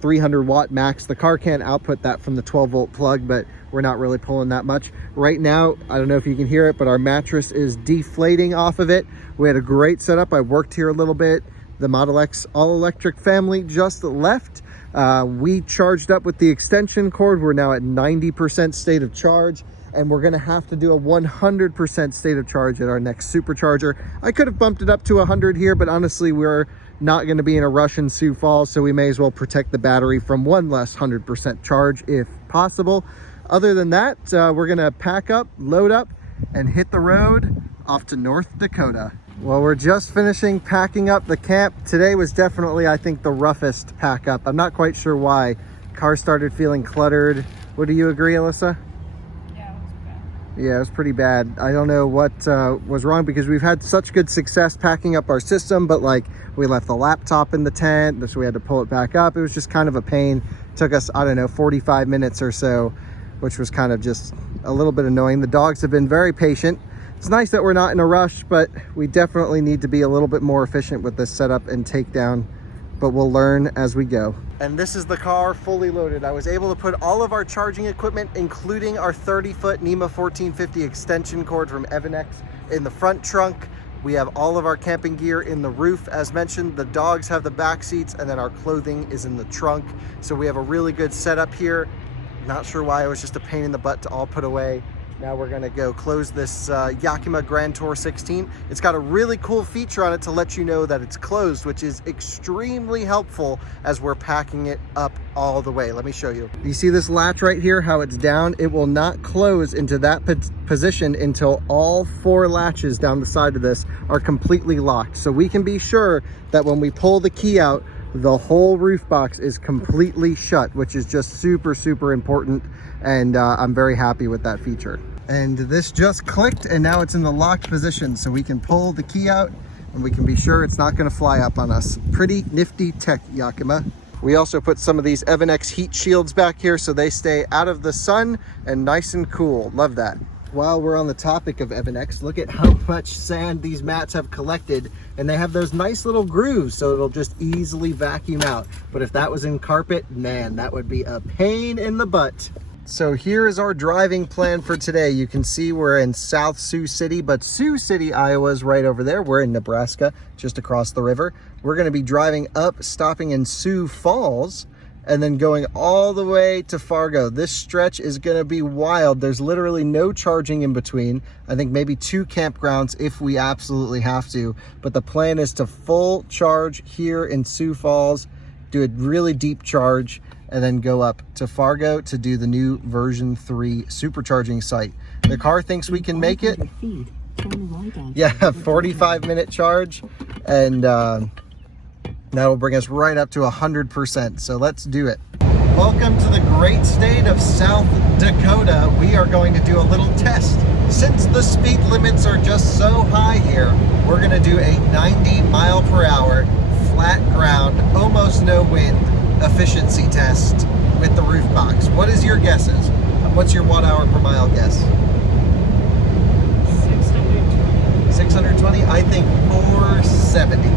300 watt max. The car can't output that from the 12 volt plug, but we're not really pulling that much. Right now, I don't know if you can hear it, but our mattress is deflating off of it. We had a great setup. I worked here a little bit. The Model X all-electric family just left. We charged up with the extension cord. We're now at 90% state of charge, and we're gonna have to do a 100% state of charge at our next supercharger. I could have bumped it up to 100 here, but honestly, we're not gonna be in a rush in Sioux Falls, so we may as well protect the battery from one less 100% charge if possible. Other than that, we're gonna pack up, load up, and hit the road off to North Dakota. Well, we're just finishing packing up the camp. Today was definitely, I think, the roughest pack up. I'm not quite sure why. Car started feeling cluttered. Would you agree, Alyssa? Yeah, it was bad. Yeah, it was pretty bad. I don't know what was wrong, because we've had such good success packing up our system, but like we left the laptop in the tent, so we had to pull it back up. It was just kind of a pain. It took us, I don't know, 45 minutes or so, which was kind of just a little bit annoying. The dogs have been very patient. It's nice that we're not in a rush, but we definitely need to be a little bit more efficient with this setup and takedown, but we'll learn as we go. And this is the car fully loaded. I was able to put all of our charging equipment, including our 30-foot NEMA 1450 extension cord from Evanex, in the front trunk. We have all of our camping gear in the roof. As mentioned, the dogs have the back seats, and then our clothing is in the trunk. So we have a really good setup here. Not sure why it was just a pain in the butt to all put away. Now we're gonna go close this Yakima Grand Tour 16. It's got a really cool feature on it to let you know that it's closed, which is extremely helpful as we're packing it up all the way. Let me show you. You see this latch right here, how it's down? It will not close into that position until all 4 latches down the side of this are completely locked. So we can be sure that when we pull the key out, the whole roof box is completely shut, which is just super, super important. And I'm very happy with that feature. And this just clicked, and now it's in the locked position, so we can pull the key out and we can be sure it's not going to fly up on us. Pretty nifty tech, Yakima. We also put some of these Evanex heat shields back here so they stay out of the sun and nice and cool. Love that. While we're on the topic of Evanex, look at how much sand these mats have collected, and they have those nice little grooves, so it'll just easily vacuum out. But if that was in carpet, man, that would be a pain in the butt. So here is our driving plan for today. You can see we're in South Sioux City, but Sioux City, Iowa is right over there. We're in Nebraska, just across the river. We're going to be driving up, stopping in Sioux Falls, and then going all the way to Fargo. This stretch is going to be wild. There's literally no charging in between. I think maybe 2 campgrounds if we absolutely have to. But the plan is to full charge here in Sioux Falls, do a really deep charge, and then go up to Fargo to do the new version 3 supercharging site. The car thinks we can make it. Yeah, 45-minute charge, and that'll bring us right up to 100%. So let's do it. Welcome to the great state of South Dakota. We are going to do a little test. Since the speed limits are just so high here, we're going to do a 90-mile-per-hour flat ground, almost no wind efficiency test with the roof box. What is your guesses? What's your watt-hour per mile guess? 620. 620? I think 470.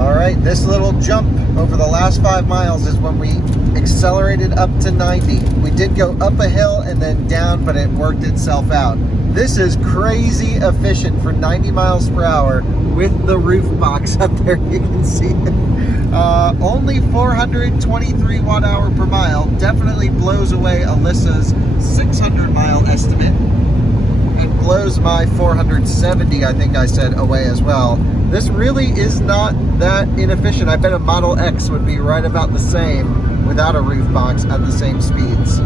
All right, this little jump over the last 5 miles is when we accelerated up to 90. We did go up a hill and then down, but it worked itself out. This is crazy efficient for 90 miles per hour with the roof box up there. You can see it. Only 423 watt-hour per mile. Definitely blows away Alyssa's 600-mile estimate. And blows my 470, I think I said, away as well. This really is not that inefficient. I bet a Model X would be right about the same without a roof box at the same speeds.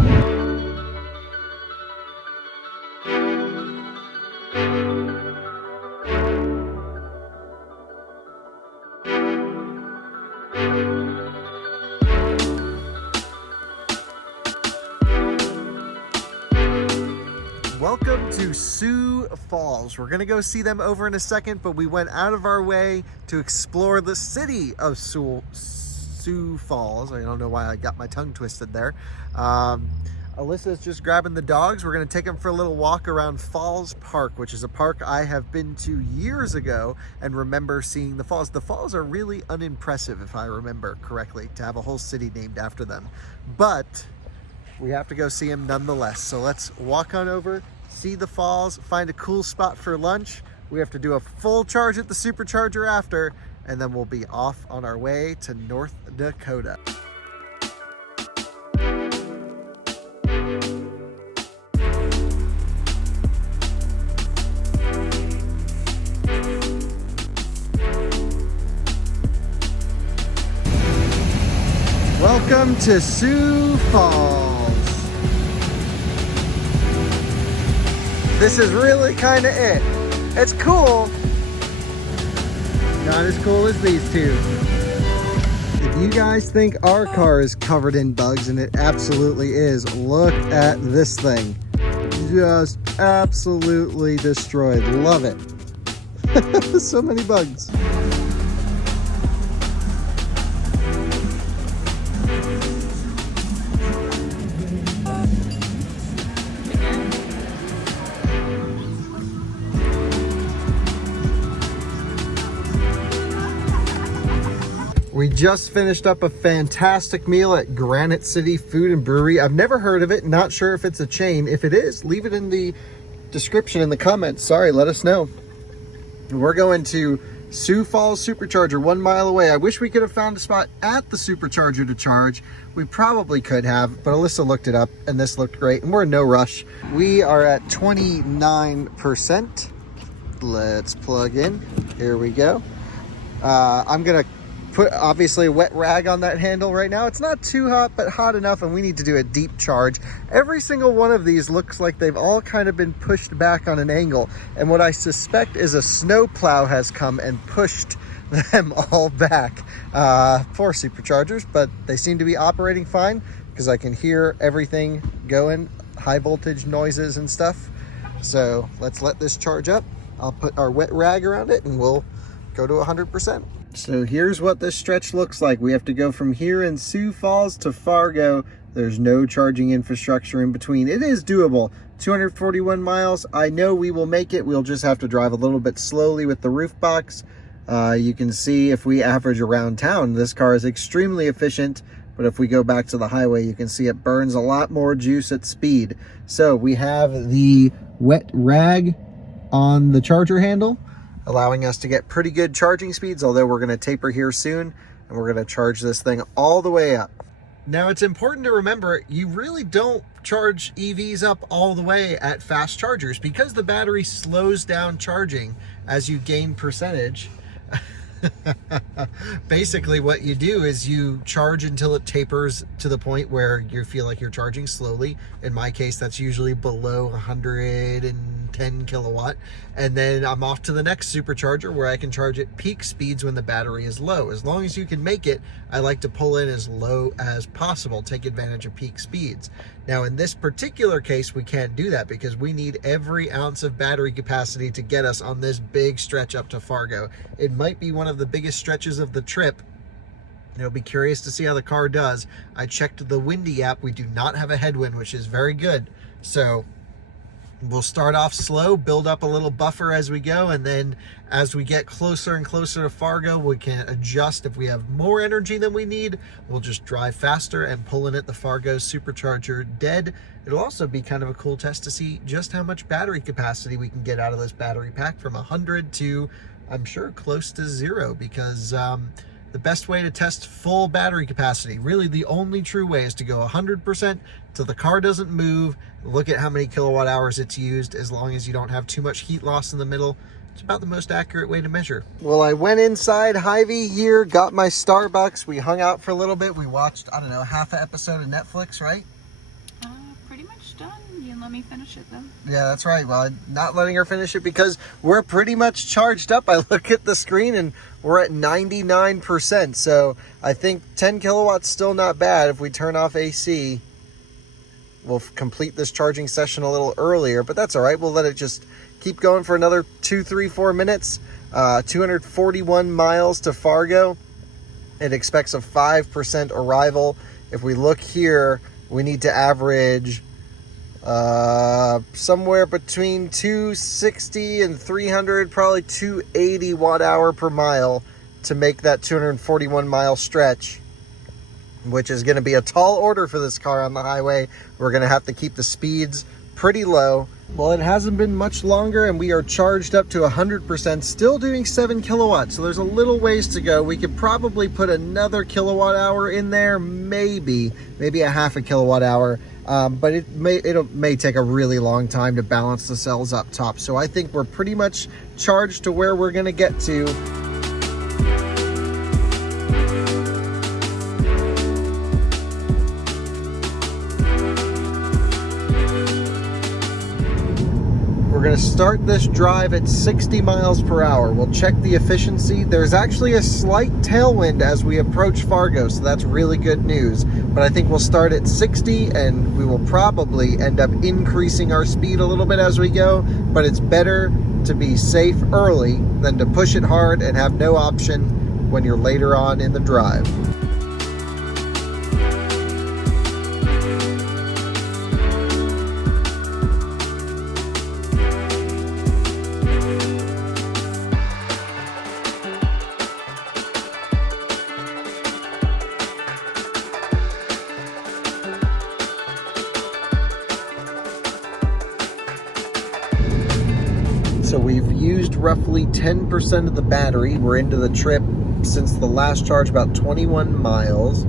Welcome to Sioux Falls. We're gonna go see them over in a second, but we went out of our way to explore the city of Sioux Falls. I don't know why I got my tongue twisted there. Alyssa's just grabbing the dogs. We're gonna take them for a little walk around Falls Park, which is a park I have been to years ago and remember seeing the falls. The falls are really unimpressive, if I remember correctly, to have a whole city named after them. But we have to go see them nonetheless. So let's walk on over, see the falls, find a cool spot for lunch. We have to do a full charge at the supercharger after, and then we'll be off on our way to North Dakota. Welcome to Sioux Falls. This is really kind of it. It's cool. Not as cool as these two. If you guys think our car is covered in bugs, and it absolutely is, look at this thing. Just absolutely destroyed. Love it. So many bugs. We just finished up a fantastic meal at Granite City Food and Brewery. I've never heard of it, not sure if it's a chain. If it is, leave it in the description in the comments. Sorry, let us know. We're going to Sioux Falls Supercharger, 1 mile away. I wish we could have found a spot at the supercharger to charge. We probably could have, but Alyssa looked it up and this looked great, and we're in no rush. We are at 29%. Let's plug in. Here we go. I'm gonna put obviously a wet rag on that handle right now. It's not too hot, but hot enough, and we need to do a deep charge. Every single one of these looks like they've all kind of been pushed back on an angle, and what I suspect is a snow plow has come and pushed them all back. Poor superchargers, but they seem to be operating fine because I can hear everything going, high voltage noises and stuff. So let's let this charge up. I'll put our wet rag around it and we'll go to 100%. So here's what this stretch looks like. We have to go from here in Sioux Falls to Fargo. There's no charging infrastructure in between. It is doable. 241 miles. I know we will make it. We'll just have to drive a little bit slowly with the roof box. You can see if we average around town, this car is extremely efficient, but if we go back to the highway, you can see it burns a lot more juice at speed. So we have the wet rag on the charger handle, allowing us to get pretty good charging speeds, although we're going to taper here soon, and we're going to charge this thing all the way up. Now, it's important to remember, you really don't charge EVs up all the way at fast chargers because the battery slows down charging as you gain percentage. Basically, what you do is you charge until it tapers to the point where you feel like you're charging slowly. In my case, that's usually below 110 kilowatt. And then I'm off to the next supercharger where I can charge at peak speeds when the battery is low. As long as you can make it, I like to pull in as low as possible, take advantage of peak speeds. Now, in this particular case, we can't do that because we need every ounce of battery capacity to get us on this big stretch up to Fargo. It might be one of the biggest stretches of the trip. I'll be curious to see how the car does. I checked the Windy app. We do not have a headwind, which is very good. So we'll start off slow, build up a little buffer as we go, and then as we get closer and closer to Fargo, we can adjust. If we have more energy than we need, we'll just drive faster and pull in at the Fargo supercharger dead. It'll also be kind of a cool test to see just how much battery capacity we can get out of this battery pack, from 100 to, I'm sure, close to 0, because the best way to test full battery capacity, really the only true way, is to go 100% till the car doesn't move. Look at how many kilowatt hours it's used. As long as you don't have too much heat loss in the middle, it's about the most accurate way to measure. Well, I went inside Hy-Vee here, got my Starbucks. We hung out for a little bit. We watched, I don't know, half an episode of Netflix, right? Pretty much done. You didn't let me finish it then. Yeah, that's right. Well, I'm not letting her finish it because we're pretty much charged up. I look at the screen and we're at 99%. So I think 10 kilowatts still not bad. If we turn off AC, we'll complete this charging session a little earlier, but that's all right. We'll let it just keep going for another 2, 3, 4 minutes. 241 miles to Fargo. It expects a 5% arrival. If we look here, we need to average somewhere between 260 and 300, probably 280 watt hour per mile to make that 241 mile stretch, which is going to be a tall order for this car on the highway. We're going to have to keep the speeds pretty low. Well, it hasn't been much longer and we are charged up to 100%, still doing 7 kilowatts. So there's a little ways to go. We could probably put another kilowatt hour in there, maybe a half a kilowatt hour. But it may take a really long time to balance the cells up top. So I think we're pretty much charged to where we're going to get to. We're going to start this drive at 60 miles per hour. We'll check the efficiency. There's actually a slight tailwind as we approach Fargo, so that's really good news. But I think we'll start at 60 and we will probably end up increasing our speed a little bit as we go. But it's better to be safe early than to push it hard and have no option when you're later on in the drive. So we've used roughly 10% of the battery. We're into the trip since the last charge, about 21 miles.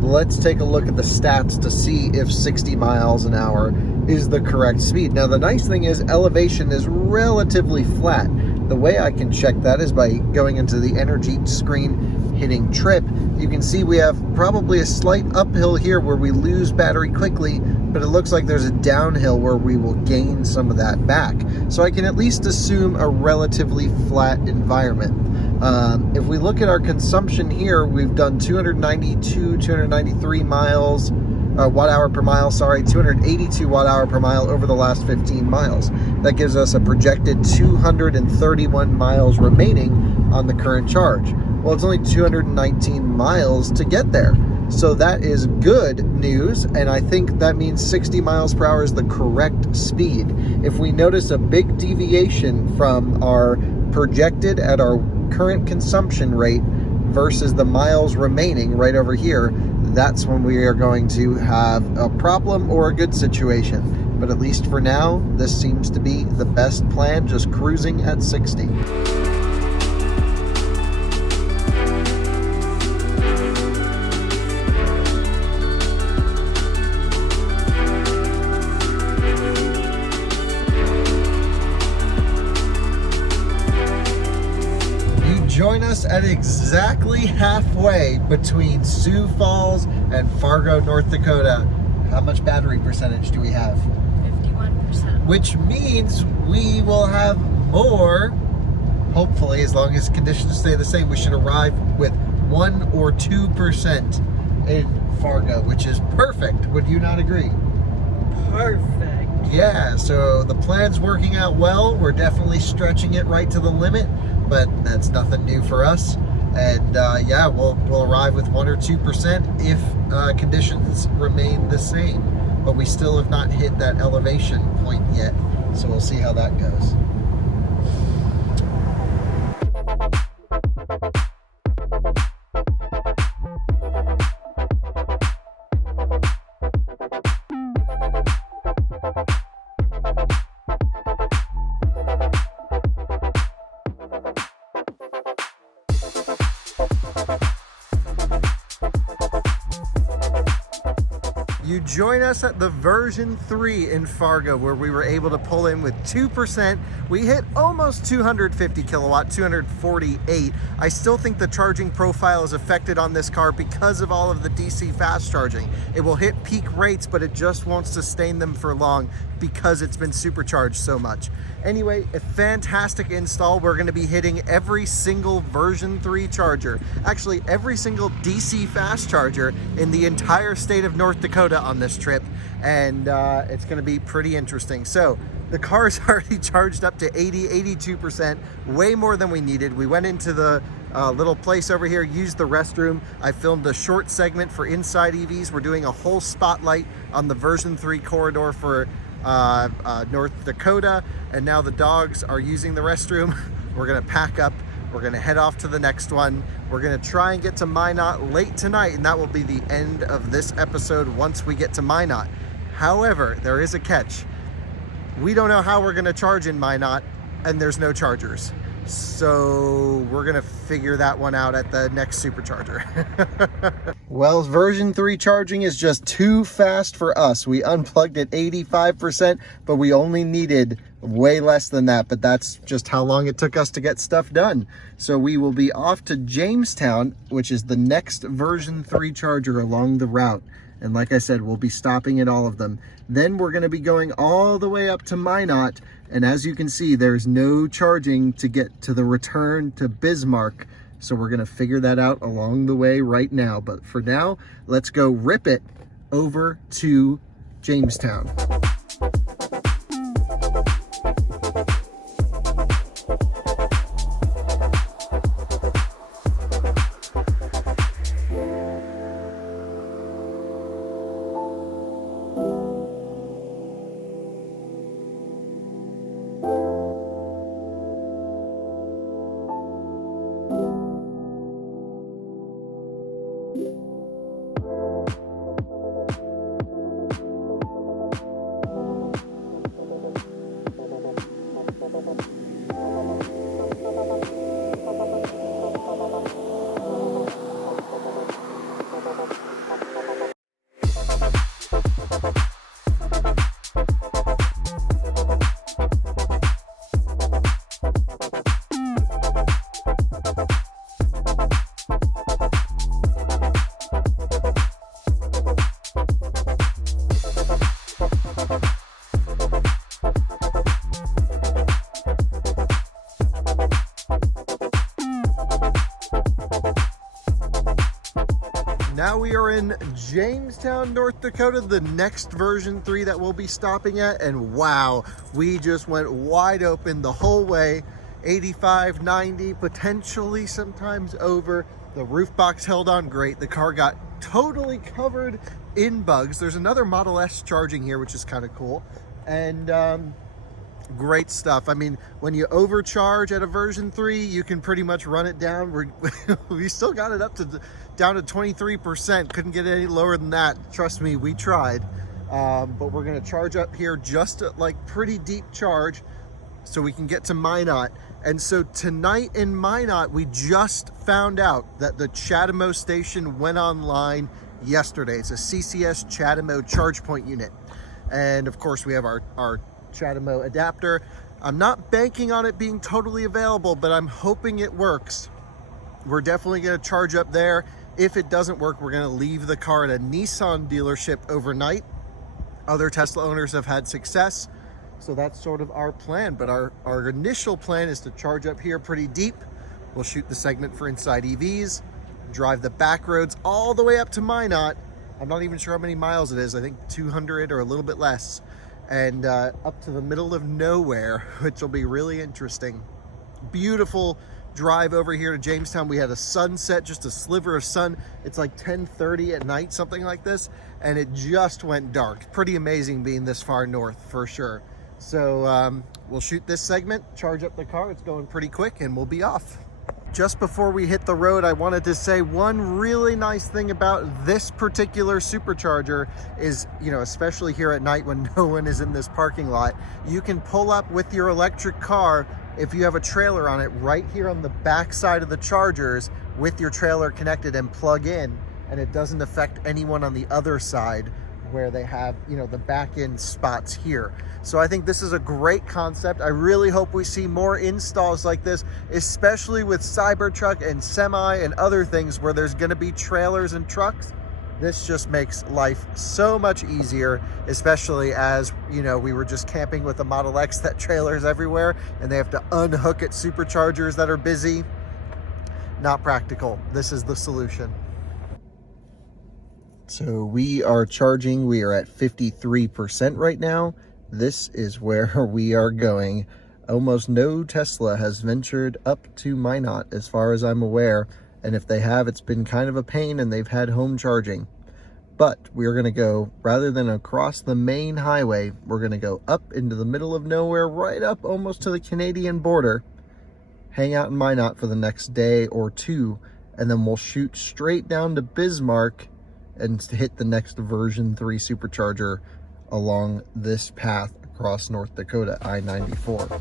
Let's take a look at the stats to see if 60 miles an hour is the correct speed. Now, the nice thing is elevation is relatively flat. The way I can check that is by going into the energy screen, hitting trip. You can see we have probably a slight uphill here where we lose battery quickly, but it looks like there's a downhill where we will gain some of that back. So I can at least assume a relatively flat environment. If we look at our consumption here, we've done 293 miles, watt hour per mile, 282 watt hour per mile over the last 15 miles. That gives us a projected 231 miles remaining on the current charge. Well, it's only 219 miles to get there. So that is good news, and I think that means 60 miles per hour is the correct speed. If we notice a big deviation from our projected at our current consumption rate versus the miles remaining right over here, that's when we are going to have a problem or a good situation. But at least for now, this seems to be the best plan, just cruising at 60. Join us at exactly halfway between Sioux Falls and Fargo, North Dakota. How much battery percentage do we have? 51%. Which means we will have more, hopefully, as long as conditions stay the same. We should arrive with 1 or 2% in Fargo, which is perfect. Would you not agree? Perfect. Yeah, so the plan's working out well. We're definitely stretching it right to the limit, but that's nothing new for us. And yeah, we'll arrive with 1 or 2% if conditions remain the same. But we still have not hit that elevation point yet, so we'll see how that goes. You join us at the version 3 in Fargo, where we were able to pull in with 2%. We hit almost 250 kilowatt, 248. I still think the charging profile is affected on this car because of all of the DC fast charging. It will hit peak rates, but it just won't sustain them for long because it's been supercharged so much. Anyway, a fantastic install. We're going to be hitting every single version 3 charger, actually every single DC fast charger in the entire state of North Dakota on this trip, and it's going to be pretty interesting. So the car's already charged up to 82%, way more than we needed. We went into the little place over here, used the restroom. I filmed a short segment for Inside EVs. We're doing a whole spotlight on the version 3 corridor for North Dakota, and now the dogs are using the restroom. We're gonna pack up, we're gonna head off to the next one. We're gonna try and get to Minot late tonight, and that will be the end of this episode once we get to Minot. However, there is a catch. We don't know how we're gonna charge in Minot, and there's no chargers. So we're gonna figure that one out at the next supercharger. Well, version 3 charging is just too fast for us. We unplugged at 85%, but we only needed way less than that, but that's just how long it took us to get stuff done. So we will be off to Jamestown, which is the next version 3 charger along the route. And like I said, we'll be stopping at all of them. Then we're gonna be going all the way up to Minot. And as you can see, there's no charging to get to the return to Bismarck. So we're gonna figure that out along the way right now. But for now, let's go rip it over to Jamestown. Now we are in Jamestown, North Dakota, the next version 3 that we'll be stopping at. And wow, we just went wide open the whole way. 85, 90, potentially sometimes over. The roof box held on great. The car got totally covered in bugs. There's another Model S charging here, which is kind of cool. And Great stuff. I mean, when you overcharge at a version 3, you can pretty much run it down. We still got it up to down to 23%. Couldn't get any lower than that. Trust me, we tried. But we're going to charge up here just at like pretty deep charge so we can get to Minot. And so tonight in Minot, we just found out that the CHAdeMO station went online yesterday. It's a CCS CHAdeMO charge point unit. And of course, we have our CHAdeMO adapter. I'm not banking on it being totally available, but I'm hoping it works. We're definitely going to charge up there. If it doesn't work, we're going to leave the car at a Nissan dealership overnight. Other Tesla owners have had success, so that's sort of our plan. But our initial plan is to charge up here pretty deep. We'll shoot the segment for inside EVs, drive the back roads all the way up to Minot. I'm not even sure how many miles it is. I think 200 or a little bit less. And up to the middle of nowhere, which will be really interesting. Beautiful drive over here to Jamestown. We had a sunset, just a sliver of sun. It's like 10:30 at night, something like this, and it just went dark. Pretty amazing being this far north for sure. So we'll shoot this segment, charge up the car. It's going pretty quick, and we'll be off. Just before we hit the road, I wanted to say one really nice thing about this particular supercharger is, you know, especially here at night when no one is in this parking lot, you can pull up with your electric car if you have a trailer on it right here on the back side of the chargers with your trailer connected and plug in, and it doesn't affect anyone on the other side where they have, you know, the back end spots here. So I think this is a great concept. I really hope we see more installs like this, especially with Cybertruck and Semi and other things where there's going to be trailers and trucks. This just makes life so much easier, especially as, you know, we were just camping with the Model X that trailers everywhere and they have to unhook at superchargers that are busy. Not practical. This is the solution. So we are charging. We are at 53% right now. This is where we are going. Almost no Tesla has ventured up to Minot as far as I'm aware. And if they have, it's been kind of a pain and they've had home charging. But we're going to go, rather than across the main highway, we're going to go up into the middle of nowhere, right up almost to the Canadian border, hang out in Minot for the next day or two, and then we'll shoot straight down to Bismarck and hit the next version 3 supercharger along this path across North Dakota, I-94.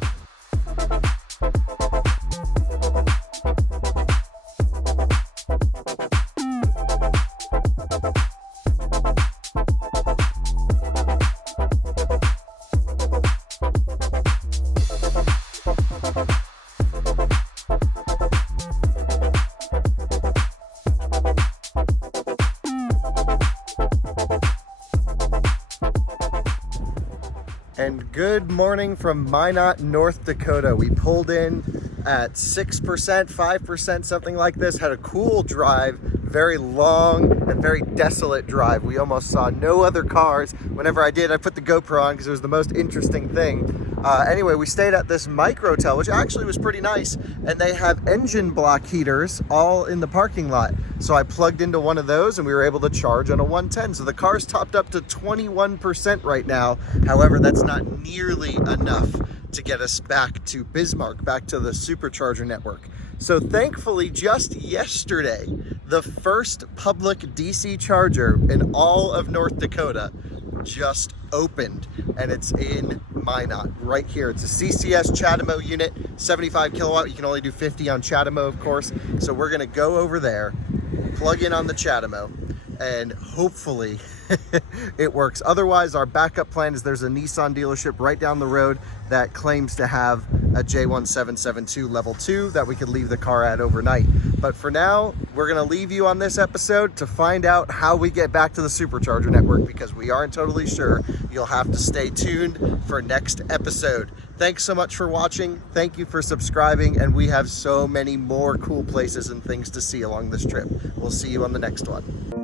And good morning from Minot, North Dakota. We pulled in at 6%, 5%, something like this. Had a cool drive, very long and very desolate drive. We almost saw no other cars. Whenever I did, I put the GoPro on because it was the most interesting thing. Anyway, we stayed at this microtel, which actually was pretty nice, and they have engine block heaters all in the parking lot. So I plugged into one of those and we were able to charge on a 110. So the car's topped up to 21% right now. However, that's not nearly enough to get us back to Bismarck, back to the supercharger network. So thankfully, just yesterday, the first public DC charger in all of North Dakota just opened, and it's in Minot right here. It's a CCS CHAdeMO unit, 75 kilowatt. You can only do 50 on CHAdeMO, of course. So we're gonna go over there, plug in on the CHAdeMO, and hopefully it works. Otherwise, our backup plan is there's a Nissan dealership right down the road that claims to have a J1772 level 2 that we could leave the car at overnight. But for now, we're gonna leave you on this episode to find out how we get back to the supercharger network, because we aren't totally sure. You'll have to stay tuned for next episode. Thanks so much for watching. Thank you for subscribing, and we have so many more cool places and things to see along this trip. We'll see you on the next one.